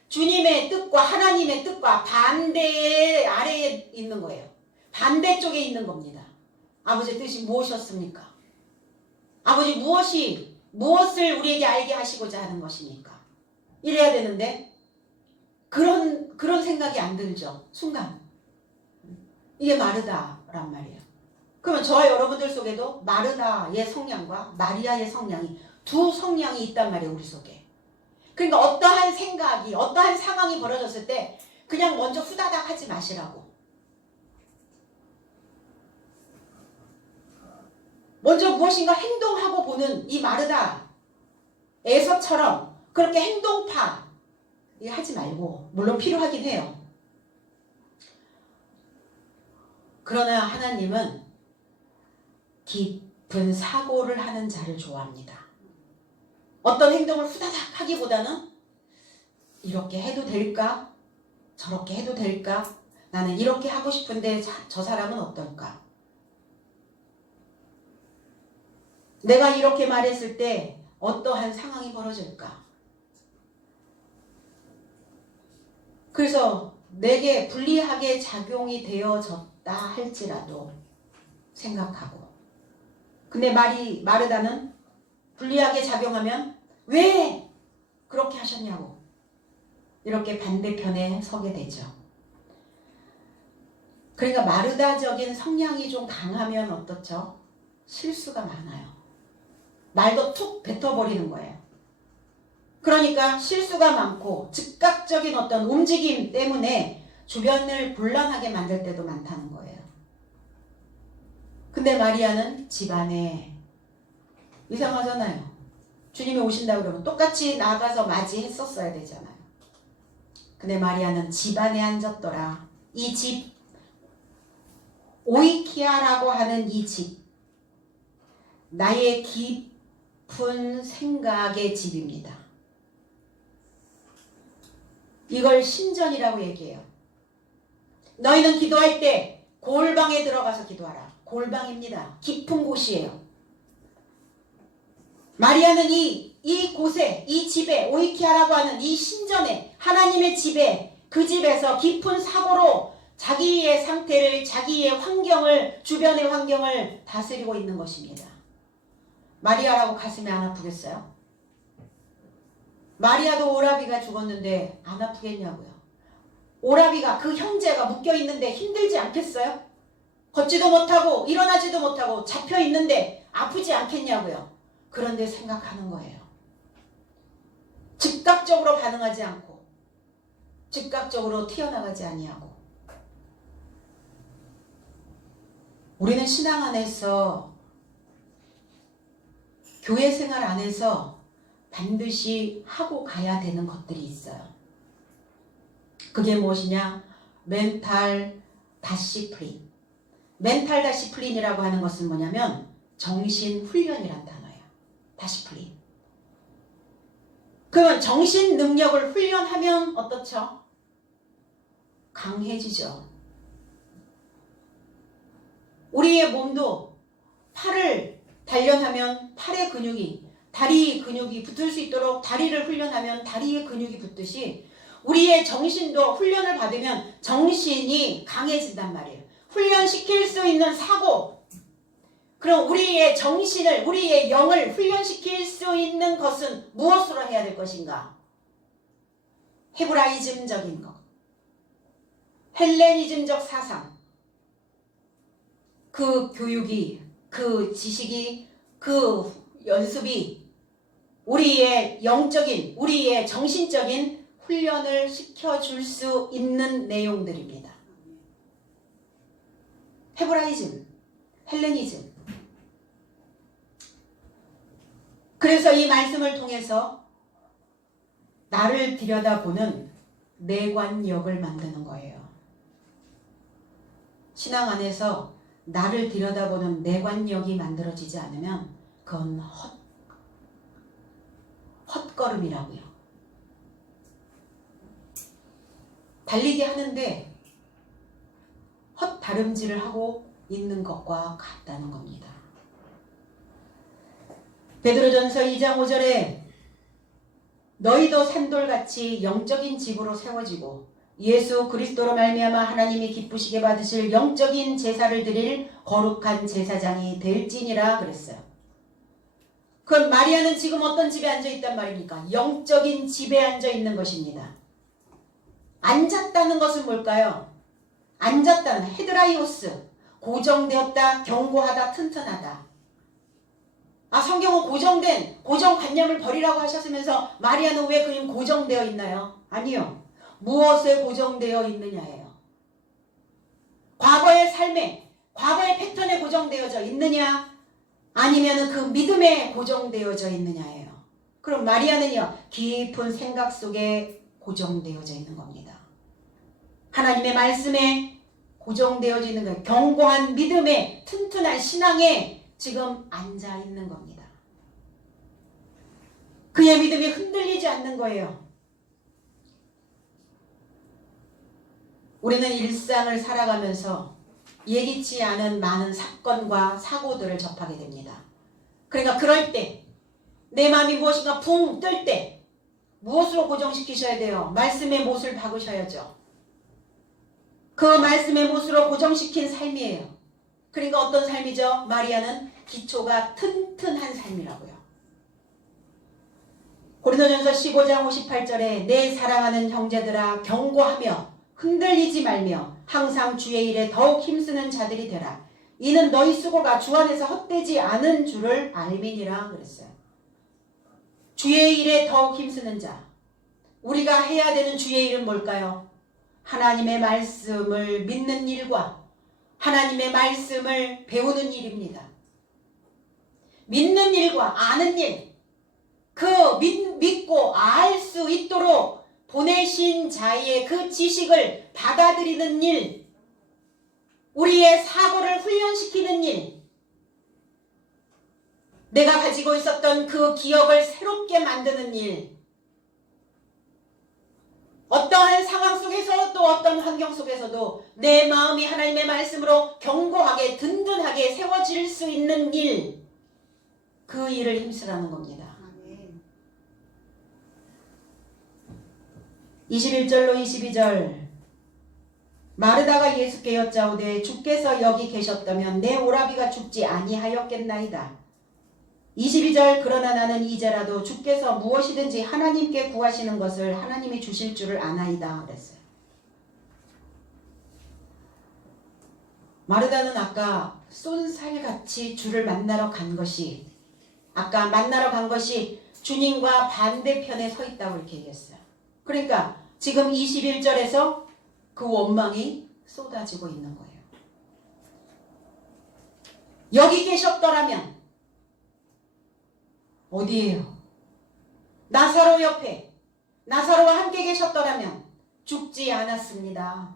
주님의 뜻과 하나님의 뜻과 반대의 아래에 있는 거예요. 반대쪽에 있는 겁니다. 아버지의 뜻이 무엇이었습니까? 아버지 무엇을 우리에게 알게 하시고자 하는 것입니까? 이래야 되는데 그런 생각이 안 들죠. 순간. 이게 마르다란 말이에요. 그러면 저와 여러분들 속에도 마르다의 성향과 마리아의 성향이 두 성향이 있단 말이에요. 우리 속에. 그러니까 어떠한 생각이 어떠한 상황이 벌어졌을 때 그냥 먼저 후다닥 하지 마시라고. 먼저 무엇인가 행동하고 보는 이 마르다에서처럼 그렇게 행동파 하지 말고, 물론 필요하긴 해요. 그러나 하나님은 깊은 사고를 하는 자를 좋아합니다. 어떤 행동을 후다닥 하기보다는 이렇게 해도 될까? 저렇게 해도 될까? 나는 이렇게 하고 싶은데 저 사람은 어떨까? 내가 이렇게 말했을 때 어떠한 상황이 벌어질까? 그래서 내게 불리하게 작용이 되어졌다 할지라도 생각하고, 근데 마르다는 불리하게 작용하면 왜 그렇게 하셨냐고 이렇게 반대편에 서게 되죠. 그러니까 마르다적인 성향이 좀 강하면 어떻죠? 실수가 많아요. 말도 툭 뱉어버리는 거예요. 그러니까 실수가 많고 즉각적인 어떤 움직임 때문에 주변을 곤란하게 만들 때도 많다는 거예요. 근데 마리아는 집안에, 이상하잖아요. 주님이 오신다 그러면 똑같이 나가서 맞이했었어야 되잖아요. 근데 마리아는 집안에 앉았더라. 이 집, 오이키아라고 하는 이 집, 나의 깊은 생각의 집입니다. 이걸 신전이라고 얘기해요. 너희는 기도할 때 골방에 들어가서 기도하라. 골방입니다. 깊은 곳이에요. 마리아는 이 곳에, 이 집에, 오이키아라고 하는 이 신전에, 하나님의 집에, 그 집에서 깊은 사고로 자기의 상태를, 자기의 환경을, 주변의 환경을 다스리고 있는 것입니다. 마리아라고 가슴이 안 아프겠어요? 마리아도 오라비가 죽었는데 안 아프겠냐고요. 오라비가, 그 형제가 묶여있는데 힘들지 않겠어요? 걷지도 못하고 일어나지도 못하고 잡혀있는데 아프지 않겠냐고요. 그런데 생각하는 거예요. 즉각적으로 반응하지 않고 즉각적으로 튀어나가지 아니하고. 우리는 신앙 안에서, 교회 생활 안에서 반드시 하고 가야 되는 것들이 있어요. 그게 무엇이냐? 멘탈 다시플린. 멘탈 다시플린이라고 하는 것은 뭐냐면 정신 훈련이란 단어예요. 다시플린. 그러면 정신 능력을 훈련하면 어떻죠? 강해지죠. 우리의 몸도 팔을 단련하면 팔의 근육이, 다리 근육이 붙을 수 있도록 다리를 훈련하면 다리의 근육이 붙듯이 우리의 정신도 훈련을 받으면 정신이 강해진단 말이에요. 훈련시킬 수 있는 사고, 그럼 우리의 정신을, 우리의 영을 훈련시킬 수 있는 것은 무엇으로 해야 될 것인가? 헤브라이즘적인 것, 헬레니즘적 사상, 그 교육이, 그 지식이, 그 연습이 우리의 영적인, 우리의 정신적인 훈련을 시켜줄 수 있는 내용들입니다. 헤브라이즘, 헬레니즘. 그래서 이 말씀을 통해서 나를 들여다보는 내관력을 만드는 거예요. 신앙 안에서 나를 들여다보는 내관력이 만들어지지 않으면 그건 헛걸음이라고요. 달리기 하는데 헛다름질을 하고 있는 것과 같다는 겁니다. 베드로전서 2장 5절에 너희도 산돌같이 영적인 집으로 세워지고 예수 그리스도로 말미암아 하나님이 기쁘시게 받으실 영적인 제사를 드릴 거룩한 제사장이 될지니라 그랬어요. 그럼 마리아는 지금 어떤 집에 앉아 있단 말입니까? 영적인 집에 앉아 있는 것입니다. 앉았다는 것은 뭘까요? 앉았다는 헤드라이오스, 고정되었다, 견고하다, 튼튼하다. 성경은 고정관념을 버리라고 하셨으면서 마리아는 왜 그냥 고정되어 있나요? 아니요. 무엇에 고정되어 있느냐예요. 과거의 삶에, 과거의 패턴에 고정되어져 있느냐? 아니면 그 믿음에 고정되어져 있느냐예요. 그럼 마리아는요, 깊은 생각 속에 고정되어져 있는 겁니다. 하나님의 말씀에 고정되어져 있는 거예요. 견고한 믿음에, 튼튼한 신앙에 지금 앉아 있는 겁니다. 그의 믿음이 흔들리지 않는 거예요. 우리는 일상을 살아가면서 예기치 않은 많은 사건과 사고들을 접하게 됩니다. 그러니까 그럴 때 내 마음이 무엇인가 붕 뜰 때 무엇으로 고정시키셔야 돼요? 말씀의 못을 박으셔야죠. 그 말씀의 못으로 고정시킨 삶이에요. 그러니까 어떤 삶이죠? 마리아는 기초가 튼튼한 삶이라고요. 고린도전서 15장 58절에 내 사랑하는 형제들아 견고하며 흔들리지 말며 항상 주의 일에 더욱 힘쓰는 자들이 되라. 이는 너희 수고가 주 안에서 헛되지 않은 줄을 알미니라 그랬어요. 주의 일에 더욱 힘쓰는 자. 우리가 해야 되는 주의 일은 뭘까요? 하나님의 말씀을 믿는 일과 하나님의 말씀을 배우는 일입니다. 믿는 일과 아는 일, 그 믿고 알 수 있도록 보내신 자의 그 지식을 받아들이는 일, 우리의 사고를 훈련시키는 일, 내가 가지고 있었던 그 기억을 새롭게 만드는 일, 어떠한 상황 속에서 또 어떤 환경 속에서도 내 마음이 하나님의 말씀으로 견고하게 든든하게 세워질 수 있는 일, 그 일을 힘쓰라는 겁니다. 21절로 22절 마르다가 예수께 여짜오되 주께서 여기 계셨다면 내 오라비가 죽지 아니하였겠나이다. 22절 그러나 나는 이제라도 주께서 무엇이든지 하나님께 구하시는 것을 하나님이 주실 줄을 아나이다 그랬어요. 마르다는 아까 쏜살같이 주를 만나러 간 것이 주님과 반대편에 서 있다고 이렇게 얘기했어요. 그러니까 지금 21절에서 그 원망이 쏟아지고 있는 거예요. 여기 계셨더라면 어디예요? 나사로 옆에 나사로와 함께 계셨더라면 죽지 않았습니다.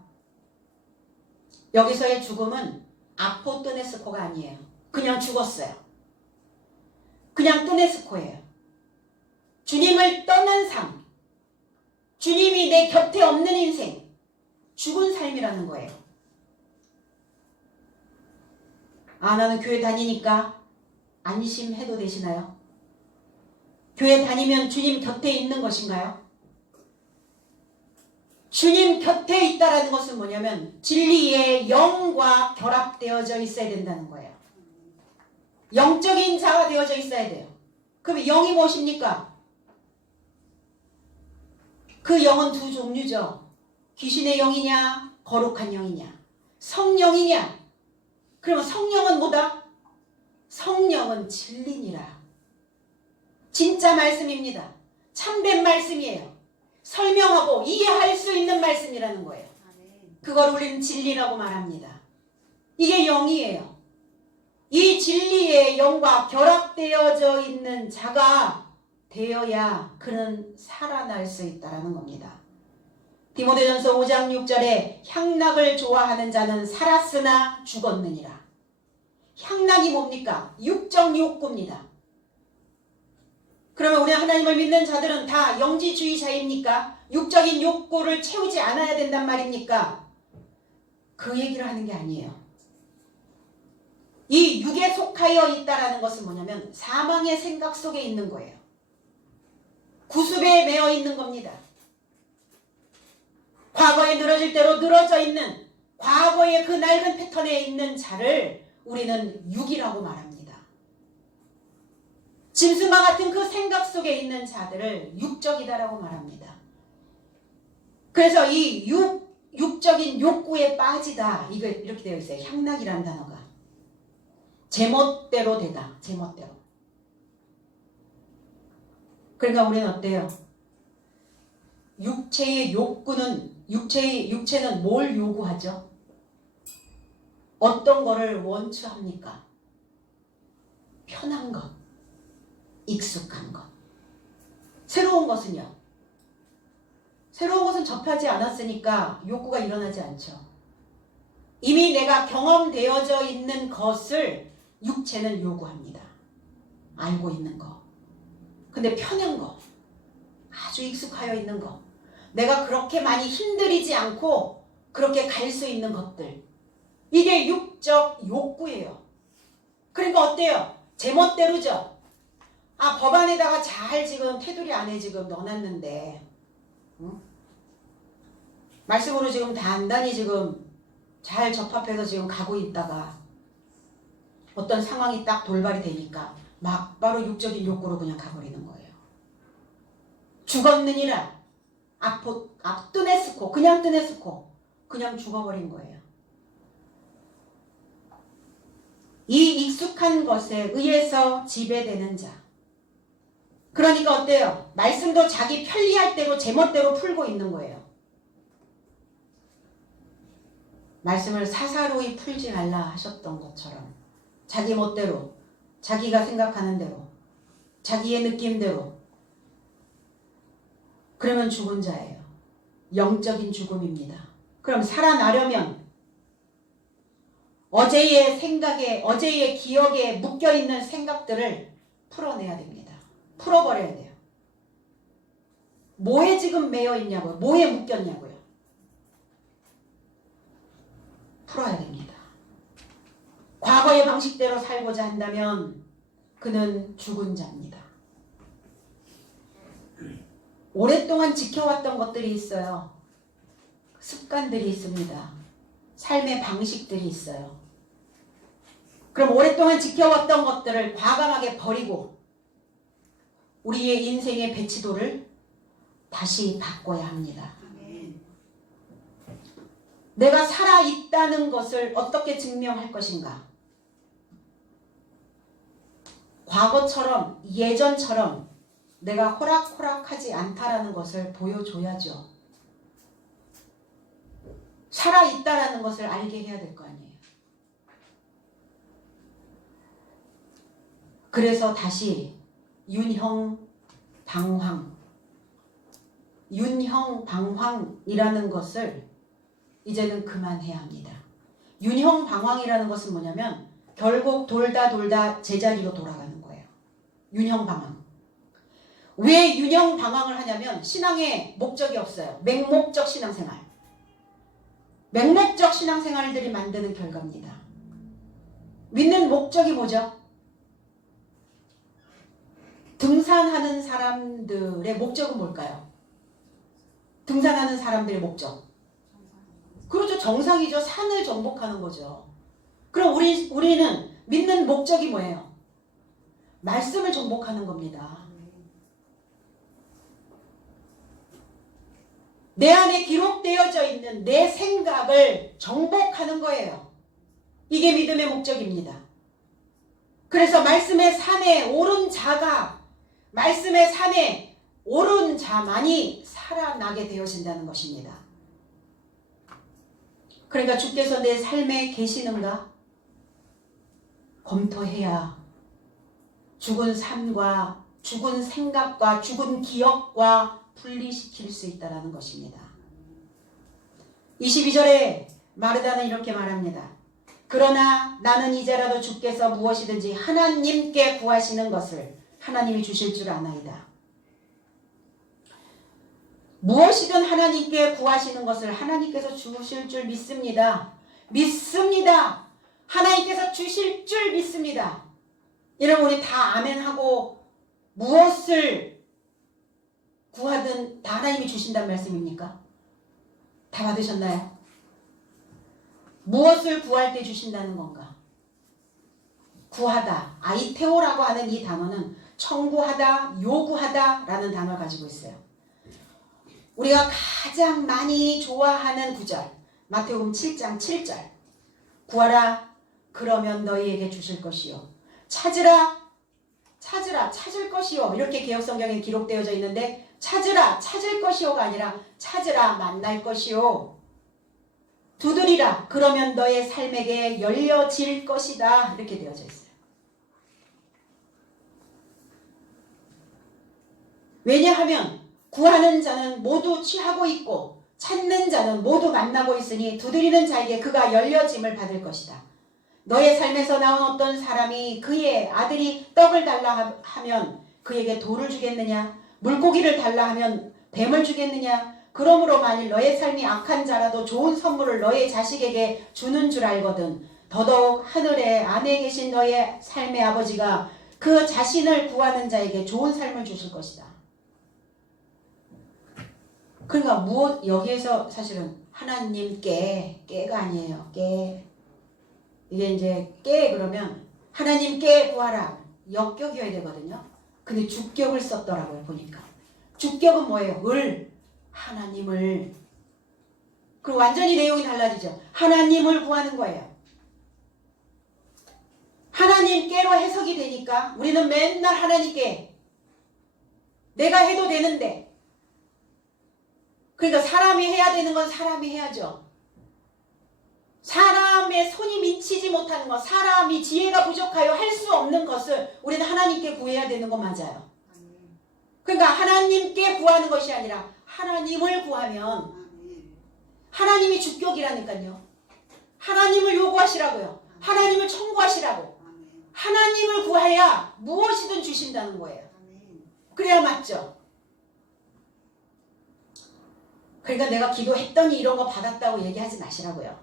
여기서의 죽음은 아포뜨네스코가 아니에요. 그냥 죽었어요. 그냥 뜨네스코예요. 주님을 떠난 삶, 주님이 내 곁에 없는 인생, 죽은 삶이라는 거예요. 나는 교회 다니니까 안심해도 되시나요? 교회 다니면 주님 곁에 있는 것인가요? 주님 곁에 있다라는 것은 뭐냐면 진리의 영과 결합되어져 있어야 된다는 거예요. 영적인 자가 되어져 있어야 돼요. 그럼 영이 무엇입니까? 그 영은 두 종류죠. 귀신의 영이냐 거룩한 영이냐 성령이냐. 그러면 성령은 뭐다? 성령은 진리니라. 진짜 말씀입니다. 참된 말씀이에요. 설명하고 이해할 수 있는 말씀이라는 거예요. 그걸 우리는 진리라고 말합니다. 이게 영이에요. 이 진리의 영과 결합되어져 있는 자가 되어야 그는 살아날 수 있다는 겁니다. 디모데전서 5장 6절에 향락을 좋아하는 자는 살았으나 죽었느니라. 향락이 뭡니까? 육적 욕구입니다. 그러면 우리 하나님을 믿는 자들은 다 영지주의자입니까? 육적인 욕구를 채우지 않아야 된단 말입니까? 그 얘기를 하는 게 아니에요. 이 육에 속하여 있다라는 것은 뭐냐면 사망의 생각 속에 있는 거예요. 구습에 매어 있는 겁니다. 과거에 늘어질 대로 늘어져 있는 과거의 그 낡은 패턴에 있는 자를 우리는 육이라고 말합니다. 짐승과 같은 그 생각 속에 있는 자들을 육적이다라고 말합니다. 그래서 이 육적인 욕구에 빠지다. 이거 이렇게 되어 있어요. 향락이라는 단어가. 제멋대로 되다. 제멋대로. 그러니까 우리는 어때요? 육체의 욕구는 육체는 뭘 요구하죠? 어떤 거를 원추합니까? 편한 것, 익숙한 것. 새로운 것은요? 새로운 것은 접하지 않았으니까 욕구가 일어나지 않죠. 이미 내가 경험되어져 있는 것을 육체는 요구합니다. 알고 있는 거. 근데 편한 거, 아주 익숙하여 있는 거, 내가 그렇게 많이 힘들이지 않고 그렇게 갈 수 있는 것들, 이게 육적 욕구예요. 그러니까 어때요? 제멋대로죠. 아, 법안에다가 잘 지금 테두리 안에 지금 넣어놨는데, 응? 말씀으로 지금 단단히 지금 잘 접합해서 지금 가고 있다가 어떤 상황이 딱 돌발이 되니까 막바로 육적인 욕구로 그냥 가버리는 거예요. 죽었느니라. 뜨네스코. 그냥 뜨네스코. 그냥 죽어버린 거예요. 이 익숙한 것에 의해서 지배되는 자. 그러니까 어때요? 말씀도 자기 편리할 대로 제멋대로 풀고 있는 거예요. 말씀을 사사로이 풀지 말라 하셨던 것처럼 자기 멋대로, 자기가 생각하는 대로, 자기의 느낌대로. 그러면 죽은 자예요. 영적인 죽음입니다. 그럼 살아나려면 어제의 생각에, 어제의 기억에 묶여있는 생각들을 풀어내야 됩니다. 풀어버려야 돼요. 뭐에 지금 매여있냐고요? 뭐에 묶였냐고요? 풀어야 됩니다. 과거의 방식대로 살고자 한다면 그는 죽은 자입니다. 오랫동안 지켜왔던 것들이 있어요. 습관들이 있습니다. 삶의 방식들이 있어요. 그럼 오랫동안 지켜왔던 것들을 과감하게 버리고 우리의 인생의 배치도를 다시 바꿔야 합니다. 내가 살아있다는 것을 어떻게 증명할 것인가? 과거처럼, 예전처럼 내가 호락호락하지 않다라는 것을 보여줘야죠. 살아있다라는 것을 알게 해야 될 거 아니에요. 그래서 다시 윤형방황이라는 것을 이제는 그만해야 합니다. 윤형방황이라는 것은 뭐냐면 결국 돌다 제자리로 돌아가는 거예요. 윤형방황. 왜 윤형방황을 하냐면 신앙에 목적이 없어요. 맹목적 신앙생활. 맹목적 신앙생활들이 만드는 결과입니다. 믿는 목적이 뭐죠? 등산하는 사람들의 목적은 뭘까요? 등산하는 사람들의 목적. 그렇죠. 정상이죠. 산을 정복하는 거죠. 그럼 우리는 믿는 목적이 뭐예요? 말씀을 정복하는 겁니다. 내 안에 기록되어져 있는 내 생각을 정복하는 거예요. 이게 믿음의 목적입니다. 그래서 말씀의 산에 오른 자가, 말씀의 산에 오른 자만이 살아나게 되어진다는 것입니다. 그러니까 주께서 내 삶에 계시는가? 검토해야 죽은 삶과 죽은 생각과 죽은 기억과 분리시킬 수 있다는 것입니다. 22절에 마르다는 이렇게 말합니다. 그러나 나는 이제라도 주께서 무엇이든지 하나님께 구하시는 것을 하나님이 주실 줄 아나이다. 무엇이든 하나님께 구하시는 것을 하나님께서 주실 줄 믿습니다. 믿습니다. 하나님께서 주실 줄 믿습니다. 여러분 우리 다 아멘하고 무엇을 구하든 다 하나님이 주신다는 말씀입니까? 다 받으셨나요? 무엇을 구할 때 주신다는 건가? 구하다, 아이테오라고 하는 이 단어는 청구하다, 요구하다 라는 단어를 가지고 있어요. 우리가 가장 많이 좋아하는 구절, 마태복음 7장 7절. 구하라, 그러면 너희에게 주실 것이요. 찾으라, 찾을 것이요. 이렇게 개역성경에 기록되어져 있는데, 찾으라, 찾을 것이요가 아니라 찾으라, 만날 것이요. 두드리라, 그러면 너의 삶에게 열려질 것이다. 이렇게 되어져 있어요. 왜냐하면 구하는 자는 모두 취하고 있고 찾는 자는 모두 만나고 있으니 두드리는 자에게 그가 열려짐을 받을 것이다. 너의 삶에서 나온 어떤 사람이 그의 아들이 떡을 달라 하면 그에게 돌을 주겠느냐? 물고기를 달라 하면 뱀을 주겠느냐? 그러므로 만일 너의 삶이 악한 자라도 좋은 선물을 너의 자식에게 주는 줄 알거든. 더더욱 하늘에 안에 계신 너의 삶의 아버지가 그 자신을 구하는 자에게 좋은 삶을 주실 것이다. 그러니까 여기에서 사실은 하나님께, 깨가 아니에요. 깨. 이게 이제 깨 그러면 하나님께 구하라. 역격이어야 되거든요. 근데 주격을 썼더라고요. 보니까. 주격은 뭐예요? 하나님을. 그리고 완전히 내용이 달라지죠. 하나님을 구하는 거예요. 하나님께로 해석이 되니까 우리는 맨날 하나님께 내가 해도 되는데, 그러니까 사람이 해야 되는 건 사람이 해야죠. 사람의 손이 미치지 못하는 것, 사람이 지혜가 부족하여 할 수 없는 것을 우리는 하나님께 구해야 되는 거 맞아요. 그러니까 하나님께 구하는 것이 아니라 하나님을 구하면, 하나님이 주격이라니까요. 하나님을 요구하시라고요. 하나님을 청구하시라고. 하나님을 구해야 무엇이든 주신다는 거예요. 그래야 맞죠. 그러니까 내가 기도했더니 이런 거 받았다고 얘기하지 마시라고요.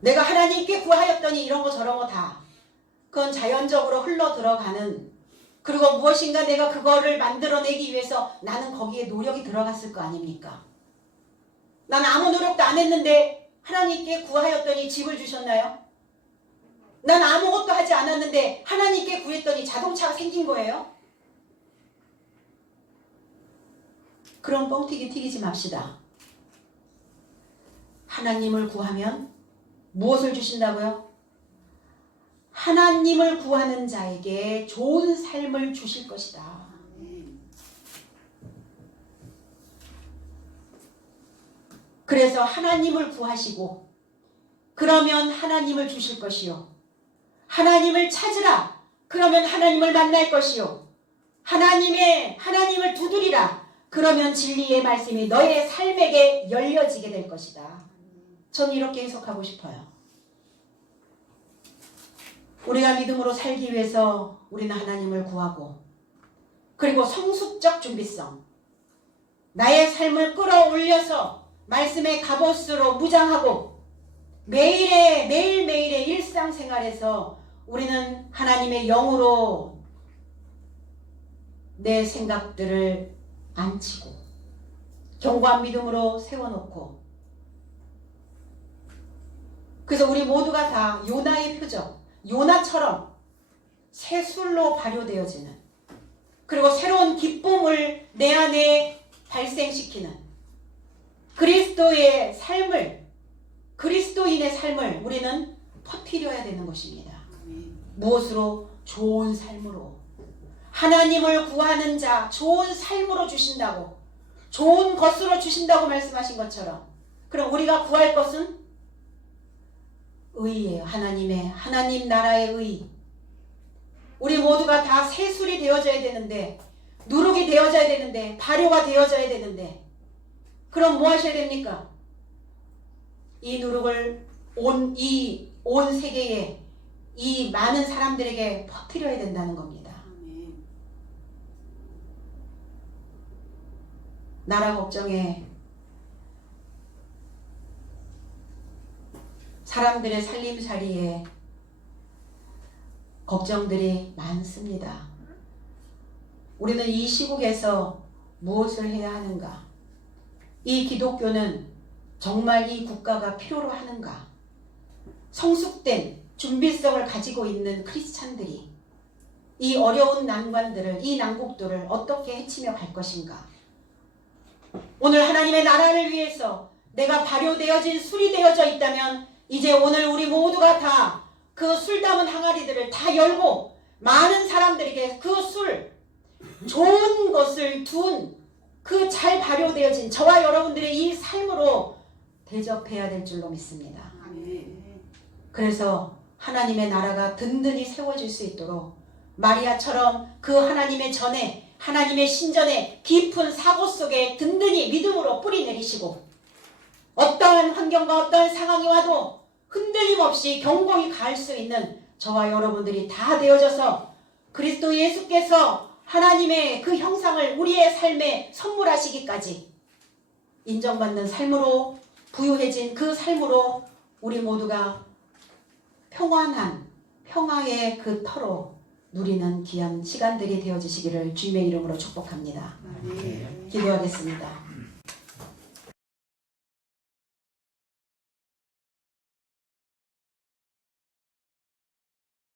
내가 하나님께 구하였더니 이런 거 저런 거 다, 그건 자연적으로 흘러 들어가는, 그리고 무엇인가 내가 그거를 만들어내기 위해서 나는 거기에 노력이 들어갔을 거 아닙니까? 난 아무 노력도 안 했는데 하나님께 구하였더니 집을 주셨나요? 난 아무것도 하지 않았는데 하나님께 구했더니 자동차가 생긴 거예요? 그런 뻥튀기 튀기지 맙시다. 하나님을 구하면 무엇을 주신다고요? 하나님을 구하는 자에게 좋은 삶을 주실 것이다. 그래서 하나님을 구하시고 그러면 하나님을 주실 것이요. 하나님을 찾으라. 그러면 하나님을 만날 것이요. 하나님을 두드리라. 그러면 진리의 말씀이 너의 삶에게 열려지게 될 것이다. 전 이렇게 해석하고 싶어요. 우리가 믿음으로 살기 위해서 우리는 하나님을 구하고, 그리고 성숙적 준비성, 나의 삶을 끌어올려서 말씀의 갑옷으로 무장하고 매일매일의 일상생활에서 우리는 하나님의 영으로 내 생각들을 안치고 견고한 믿음으로 세워놓고, 그래서 우리 모두가 다 요나의 표적, 요나처럼 새 술로 발효되어지는, 그리고 새로운 기쁨을 내 안에 발생시키는 그리스도의 삶을, 그리스도인의 삶을 우리는 퍼뜨려야 되는 것입니다. 무엇으로? 좋은 삶으로. 하나님을 구하는 자 좋은 삶으로 주신다고, 좋은 것으로 주신다고 말씀하신 것처럼, 그럼 우리가 구할 것은 의예요. 하나님 나라의 의. 우리 모두가 다 세술이 되어져야 되는데, 누룩이 되어져야 되는데, 발효가 되어져야 되는데, 그럼 뭐 하셔야 됩니까? 이 누룩을 온 세계에, 이 많은 사람들에게 퍼뜨려야 된다는 겁니다. 나라 걱정에 사람들의 살림살이에 걱정들이 많습니다. 우리는 이 시국에서 무엇을 해야 하는가? 이 기독교는 정말 이 국가가 필요로 하는가? 성숙된 준비성을 가지고 있는 크리스찬들이 이 어려운 난관들을, 이 난국들을 어떻게 헤치며 갈 것인가? 오늘 하나님의 나라를 위해서 내가 발효되어진 술이 되어져 있다면 이제 오늘 우리 모두가 다 그 술 담은 항아리들을 다 열고 많은 사람들에게 그 술, 좋은 것을 둔 그 잘 발효되어진 저와 여러분들의 이 삶으로 대접해야 될 줄로 믿습니다. 그래서 하나님의 나라가 든든히 세워질 수 있도록 마리아처럼 그 하나님의 전에, 하나님의 신전에 깊은 사고 속에 든든히 믿음으로 뿌리 내리시고 어떠한 환경과 어떠한 상황이 와도 흔들림 없이 경공히 갈 수 있는 저와 여러분들이 다 되어져서 그리스도 예수께서 하나님의 그 형상을 우리의 삶에 선물하시기까지 인정받는 삶으로 부유해진 그 삶으로 우리 모두가 평안한 평화의 그 터로 누리는 귀한 시간들이 되어지시기를 주님의 이름으로 축복합니다. 기도하겠습니다.